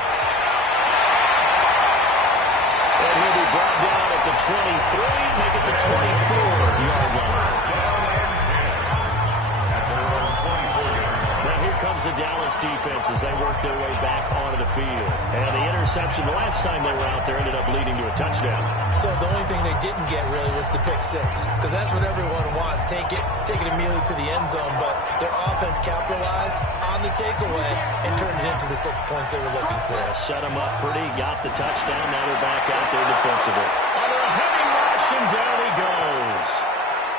And he'll be brought down at the 23, make it the 24-yard line. Now here comes the Dallas defense as they work their way back onto the field. And the interception the last time they were out there ended up leading to a touchdown. So the only thing they didn't get really was the pick 6, because that's what everyone wants. Take it immediately to the end zone, but their offense capitalized on the takeaway and turned it into the 6 points they were looking for. Set them up pretty, got the touchdown. Now they're back out there defensively. On a heavy rush, and down he goes.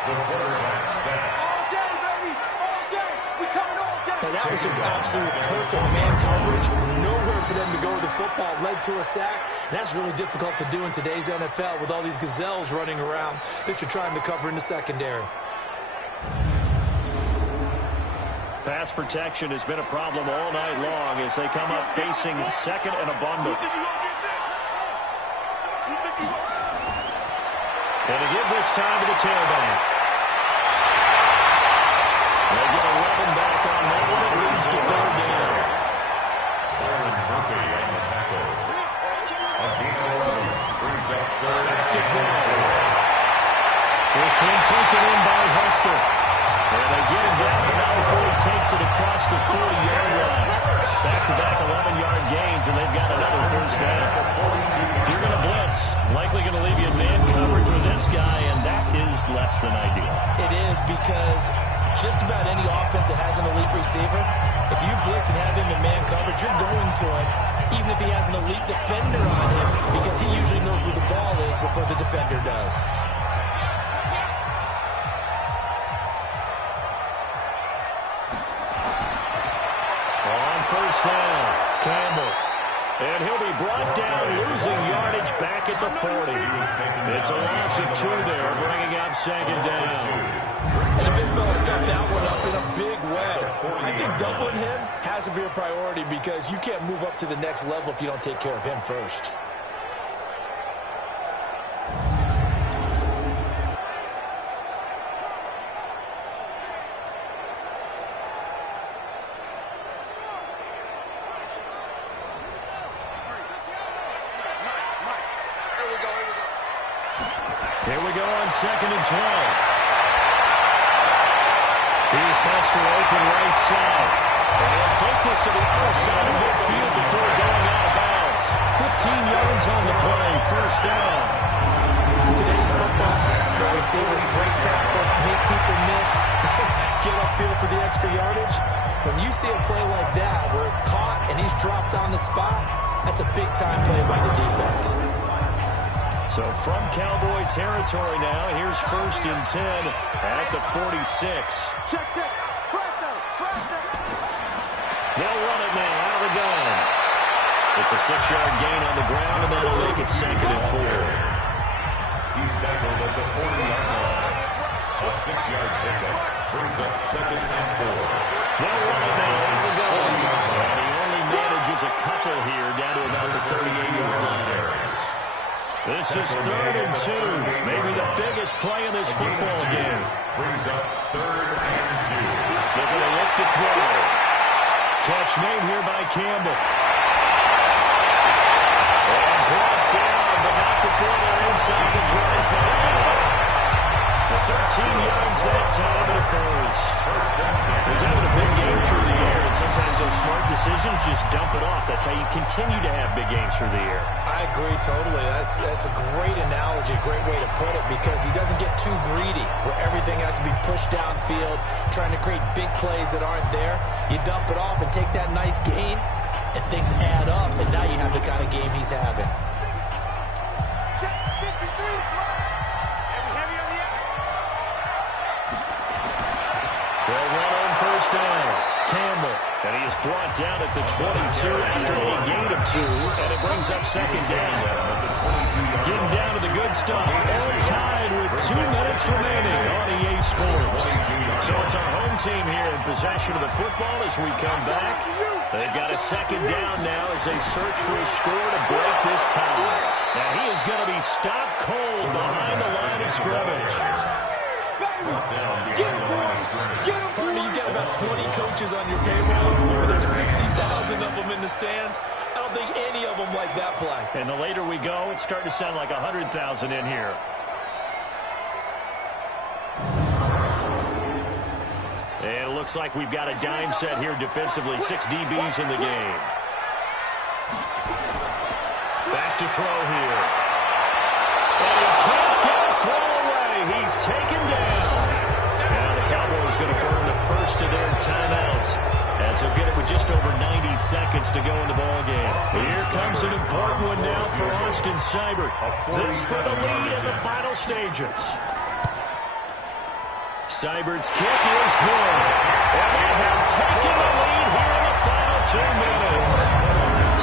The quarterback set. All day, baby. All day. We coming all day. And that was just absolute perfect man coverage. Nowhere for them to go with the football. Led to a sack. And that's really difficult to do in today's NFL with all these gazelles running around that you're trying to cover in the secondary. Pass protection has been a problem all night long as they come up facing second and a bundle. And to give this time to the tailback. They get 11 back on that one. It leads to 3rd down. Aaron Murphy on the tackle. A gain of 11 brings up 3rd Back to and throw. This one taken in by Hester. And they get him down to now before he takes it across the 40-yard line. Back-to-back 11-yard gains, and they've got another 1st down. If you're going to blitz, likely going to leave you in man coverage with this guy, and that is less than ideal. It is, because just about any offense that has an elite receiver, if you blitz and have him in man coverage, you're going to him, even if he has an elite defender on him, because he usually knows where the ball is before the defender does. On 1st down, Campbell. And he'll be brought down, losing yardage back at the 40. It's a loss of 2 there, bringing up 2nd down. And the big fella stepped that one up in a big way. I think doubling him has to be a priority, because you can't move up to the next level if you don't take care of him first. Here we go on 2nd and 12. Here's Hester open right side. And he'll take this to the other side of midfield before going out of bounds. 15 yards on the play, 1st down. In today's football, the receivers break tackles, make people miss, get upfield for the extra yardage. When you see a play like that where it's caught and he's dropped on the spot, that's a big-time play by the defense. So from Cowboy territory now, here's 1st and 10 at the 46. Check. Press down. They'll run it now out of the gun. It's a 6-yard gain on the ground, and that'll make it 2nd and 4. He's tackled at the 40-yard line. A 6-yard pickup brings up 2nd and 4. They'll run it now out of the gun. And he only manages a couple here down to about the 38-yard line. This is 3rd and 2. Maybe the biggest play in this football game. Brings up 3rd and 2. They're going to look to throw. Catch made here by Campbell. And brought down, but not before they're inside the 25. The 13 yards that time at 1st. He's having a big game through the air, and sometimes those smart decisions just dump it off. That's how you continue to have big games through the air. I agree totally. That's a great analogy, great way to put it, because he doesn't get too greedy where everything has to be pushed downfield, trying to create big plays that aren't there. You dump it off and take that nice gain, and things add up, and now you have the kind of game he's having. Check. 53. Heavy on the end. They'll run on 1st down. Campbell And he is brought down at the 22 after a gain of 2, and it brings up second down. Getting down to the good stuff. All tied with 2 minutes remaining on EA Sports. So it's our home team here in possession of the football as we come back. They've got a second down now as they search for a score to break this tie. Now he is going to be stopped cold behind the line of scrimmage. Partner, you got about 20 coaches on your payroll. There's 60,000 of them in the stands. I don't think any of them like that play. And the later we go, it's starting to sound like 100,000 in here. And it looks like we've got a dime set here defensively. 6 DBs in the game. Back to throw here. And he can't get a throw away. He's taken down. Now the Cowboys going to burn the first of their timeouts, as they'll get it with just over 90 seconds to go in the ball game. Here comes an important one now for Austin Seibert. This for the lead in the final stages. Seibert's kick is good. And they have taken the lead here in the final 2 minutes.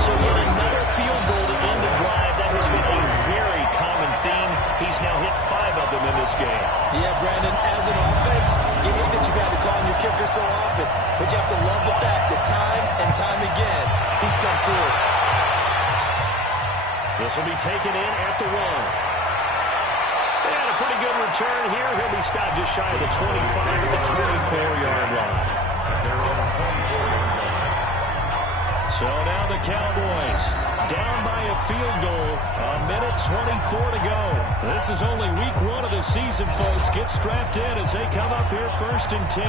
So yet another field goal to end the drive. That has been a very common theme. He's now hit 5 of them in this game. Yeah, Brandon, as an offense, you hate that you've had to call on your kicker so often, but you have to love the fact that time and time again, he's come through. This will be taken in at the 1. And a pretty good return here. He'll be stopped just shy of the 25 at the 24-yard line. So now the Cowboys down by a field goal. A minute 24 to go. This is only week 1 of the season, folks. Get strapped in as they come up here 1st and 10.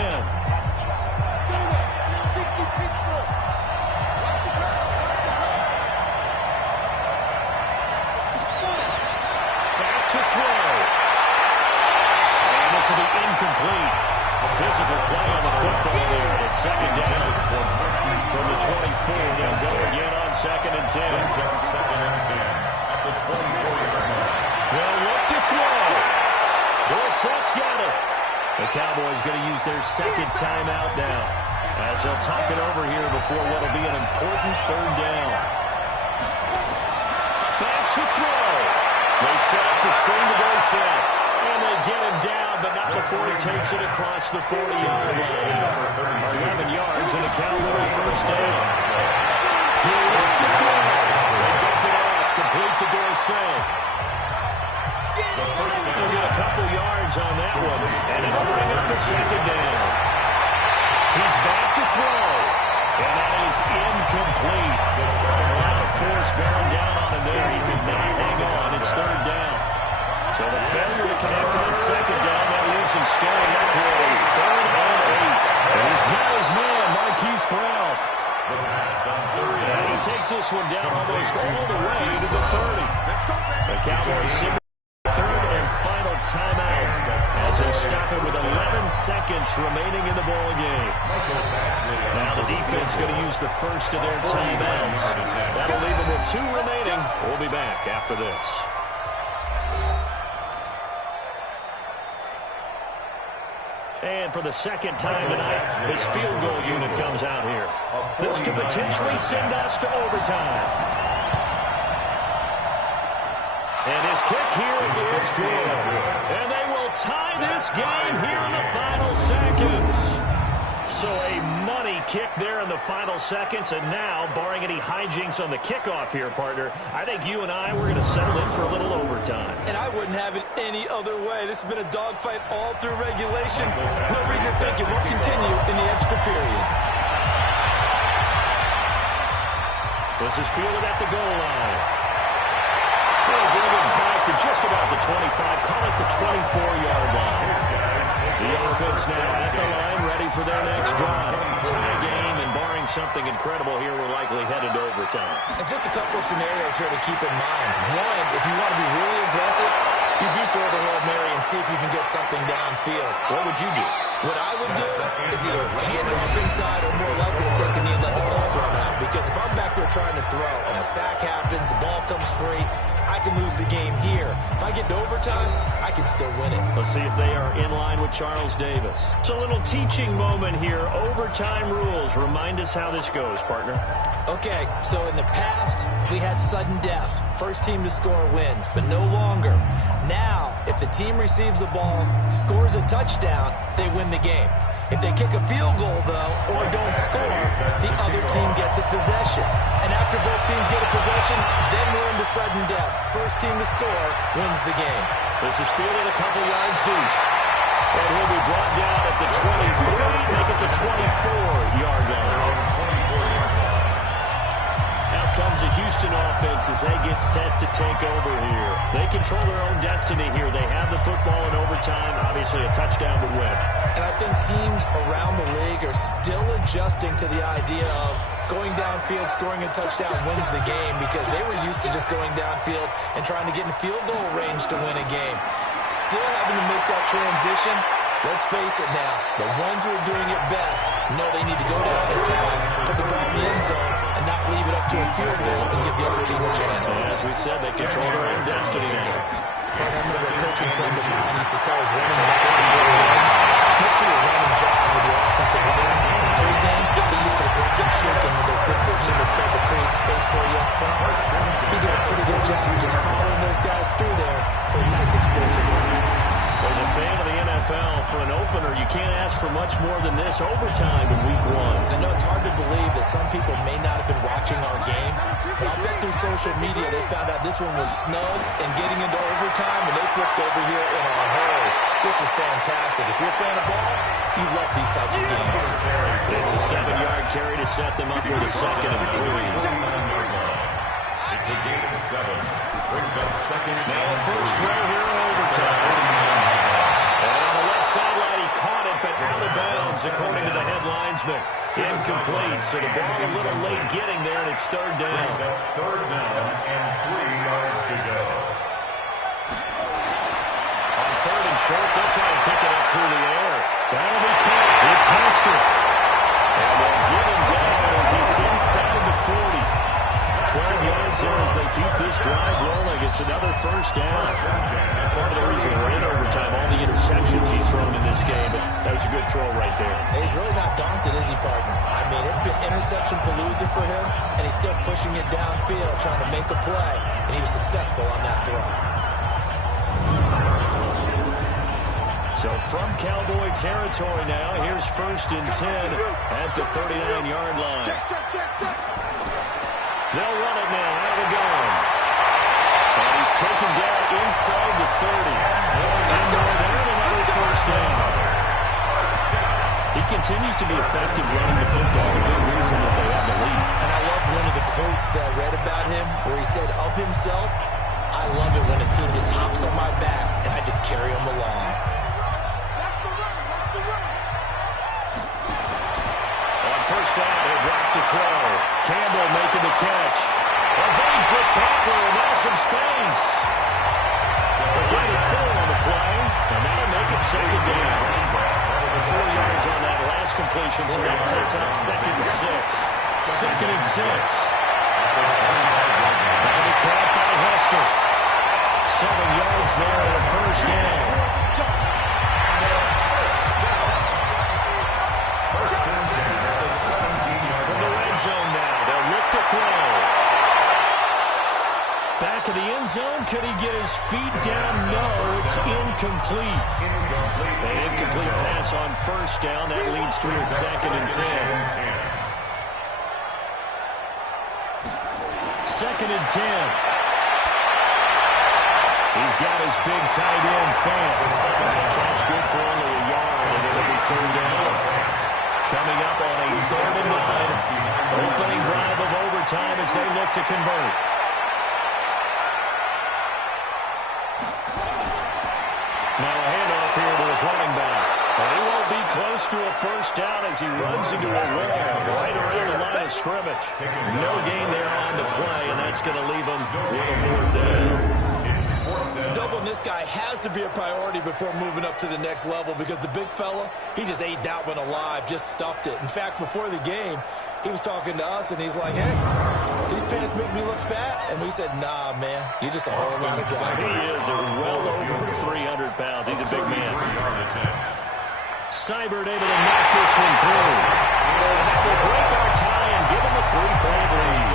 Back to throw. And this will be incomplete. A physical play on the football there. It's second down from the 24. They'll go again on 2nd and 10. Second and 10 at the 24-yard line. They'll look to throw. Dorsett's got it. The Cowboys going to use their second timeout now, as they'll talk it over here before what will be an important 3rd down. Back to throw. They set up the screen to Dorsett. And they get him down, but not before he takes it across the 40-yard line. 11 yards and a Cowboy first down. He'll look to throw. They dump it off, complete to Dorsett. They'll get a couple yards on that one, and it'll bring up the second down. He's back to throw, and that is incomplete. A lot of force bearing down on him there. He could not hang on. It's 3rd down. So the failure to connect on 2nd down, that leaves him staring up here a 3rd and 8. And he's got his man, Marquise Brown. And he takes this one down almost all the way to the 30. The Cowboys signal 3rd and final timeout as they'll stop it with 11 seconds remaining in the ball game. Now the defense going to use the first of their timeouts. That'll leave them with 2 remaining. We'll be back after this. And for the second time tonight, this field goal unit comes out here. This to potentially send us to overtime. And his kick here is good. And they will tie this game here in the final seconds. So a money kick there in the final seconds. And now, barring any hijinks on the kickoff here, partner, I think you and I, we're going to settle in for a little overtime. And I wouldn't have it any other way. This has been a dogfight all through regulation. No reason to think it won't continue in the extra period. This is fielded at the goal line. They'll bring it back to just about the 25. Call it the 24-yard line. The offense now at the line, ready for their next drive. Tie game, and barring something incredible here, we're likely headed to overtime. And just a couple of scenarios here to keep in mind. One, if you want to be really aggressive, you do throw the Hail Mary and see if you can get something downfield. What would you do? What I would do is either hand it off inside or more likely to take a knee and let the clock run out. Because if I'm back there trying to throw and a sack happens, the ball comes free, I can lose the game here. If I get to overtime, I can still win it. Let's see if they are in line with Charles Davis. It's a little teaching moment here. Overtime rules. Remind us how this goes, partner. Okay, so in the past, we had sudden death. First team to score wins, but no longer. Now, if the team receives the ball, scores a touchdown, they win the game. If they kick a field goal, though, or don't score, the other team gets a possession. And after both teams get a possession, then we're into sudden death. First team to score wins the game. This is fielded a couple yards deep. And he'll be brought down at the 23, make it the 24-yard line. Out comes the Houston offense as they get set to take over here. They control their own destiny here. They have the football in overtime. Obviously, a touchdown would win. And I think teams around the league are still adjusting to the idea of going downfield, scoring a touchdown wins the game, because they were used to just going downfield and trying to get in field goal range to win a game. Still having to make that transition. Let's face it now, the ones who are doing it best know they need to go down and attack, put the ball in the end zone, and not leave it up to a field goal and give the other team a chance. And as we said, they control their own destiny now. But I remember a coaching friend of mine used to tell his running backs before the games, make sure you're running job with your offensive line. Pre-game, get used to the ground shaking when those big behemoths start to create space for you up front. He did a pretty good job of just following those guys through there for a nice explosive run. As a fan of the NFL, for an opener, you can't ask for much more than this overtime in Week 1. I know it's hard to believe that some people may not have been watching our game, but I bet through social media they found out this one was snug and getting into overtime, and they flipped over here in a hurry. This is fantastic. If you're a fan of ball, you love these types of games. It's a 7-yard carry to set them up with a 2nd and 3. It's a gain of 7. Brings up 2nd and now a first throw here in overtime. And on the left sideline, he caught it, but out of bounds, according to the head linesman. Incomplete, so the ball a little late getting there, and it's 3rd down. Brings up 3rd down and 3 yards to go. On 3rd and short, they'll try and pick it up through the air. That'll be caught. It's Hester. And they'll give him down as he's inside the 40. 12 yards there as they keep this drive rolling. It's another first down. Part of the reason we're in overtime, all the interceptions he's thrown in this game, but that was a good throw right there. He's really not daunted, is he, partner? I mean, it's been interception palooza for him, and he's still pushing it downfield, trying to make a play, and he was successful on that throw. So from Cowboy territory now, here's 1st and 10 at the 39-yard line. They'll run it now out of the gun. And he's taken down inside the 30. 10 more there, and another first down. He continues to be effective running the football. A big reason that they have the lead. And I love one of the quotes that I read about him where he said of himself, I love it when a team just hops on my back and I just carry them along. First down, he'll drop to throw. Campbell making the catch. Evades the tackle, and now some space. They're getting 4 on the play, and that'll make it 2nd down. 4 yards on that last completion, so that sets up 2nd and 6. 2nd and 6. That'll be caught by Hester. 7 yards there on the first down. Zone now. They'll look to throw. Back of the end zone. Could he get his feet down? No, it's incomplete. An incomplete pass on first down. That leads to a 2nd and 10. 2nd and 10. He's got his big tight end, Fan. Catch good for only a yard, and it'll be 3rd down. Coming up on a 3rd and 9. Opening drive of overtime as they look to convert. Now a handoff here to his running back. But he won't be close to a first down as he runs into a wall right around the line of scrimmage. No gain there on the play, and that's going to leave him with a 4th down. Doubling this guy has to be a priority before moving up to the next level, because the big fella, he just ate that one alive, just stuffed it. In fact, before the game, he was talking to us, and he's like, hey, These pants make me look fat. And we said, nah, man, you're just a whole lot of guy. He is well over 300 pounds. He's a big man. Seibert able to knock this one through. That will break our tie and give him a 3-point lead.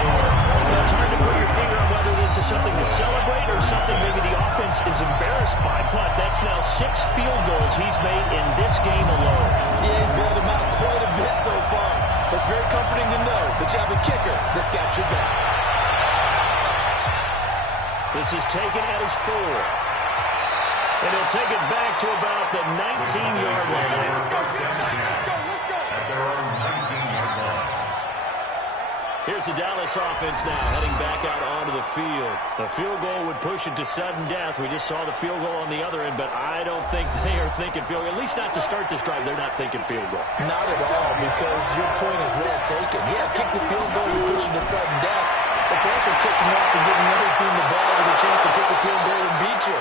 Well, it's hard to put your finger on whether this is something to celebrate or something maybe the offense is embarrassed by. But that's now 6 field goals he's made in this game alone. Yeah, he's bailed him out quite a bit so far. But it's very comforting to know that you have a kicker that's got your back. This is taken at his 4. And he'll take it back to about the 19-yard line. At their own 19-yard line. Here's the Dallas offense now heading back out onto the field. The field goal would push it to sudden death. We just saw the field goal on the other end, but I don't think they are thinking field goal. At least not to start this drive. They're not thinking field goal. Not at all, because your point is well taken. Yeah, kick the field goal, you push it to sudden death. But you're also kicking off and giving the other team the ball with a chance to kick the field goal and beat you.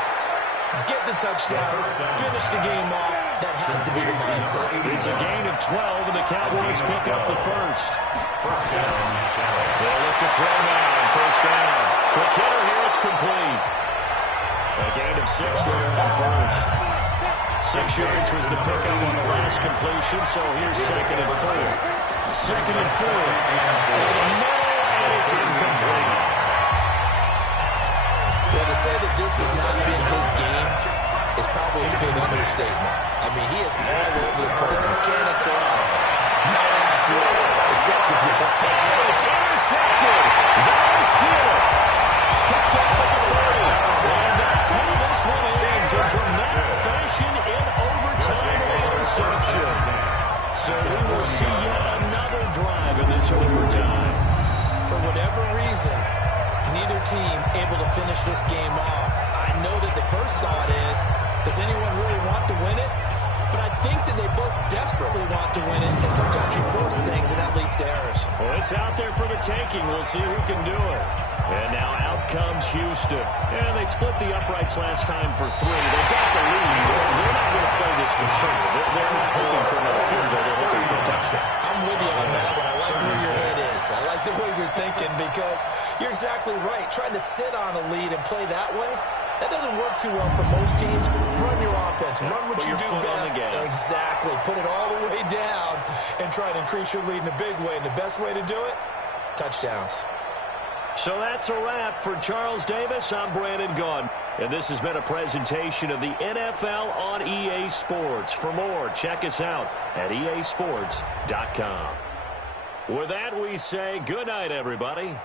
Get the touchdown, finish the game off. That has to be the mindset. It's a gain of 12, and the Cowboys pick up the first. They'll look to throw now on first down. The hitter here, it's complete. A gain of 6 there on first. 6 yards was the pickup on the last completion, so here's 2nd and 4. 2nd and 4. And it's incomplete. Well, to say that this has not been his game is probably a big understatement. I mean, he is all over the place. Mechanics are off. Not accurate, except if you're... Oh, it's intercepted. That is it. Picked up at the 30. And that's how this one ends. A dramatic fashion in overtime and interception. So we will see yet another drive in this overtime. For whatever reason, neither team able to finish this game off. I know that the first thought is, does anyone really want to win it? But I think that they both desperately want to win it, and sometimes you force things, and that leads to errors. Well, it's out there for the taking. We'll see who can do it. And now out comes Houston. And they split the uprights last time for 3. They've got the lead. They're not going to play this conservative. They're not hoping for another field goal. They're hoping for a touchdown. I'm with you on that one. I like where your head is. I like the way you're thinking, because you're exactly right. Trying to sit on a lead and play that way, that doesn't work too well for most teams. Run your offense. Run what you do best. Exactly. Put it all the way down and try to increase your lead in a big way. And the best way to do it, touchdowns. So that's a wrap for Charles Davis. I'm Brandon Gunn. And this has been a presentation of the NFL on EA Sports. For more, check us out at easports.com. With that, we say good night, everybody.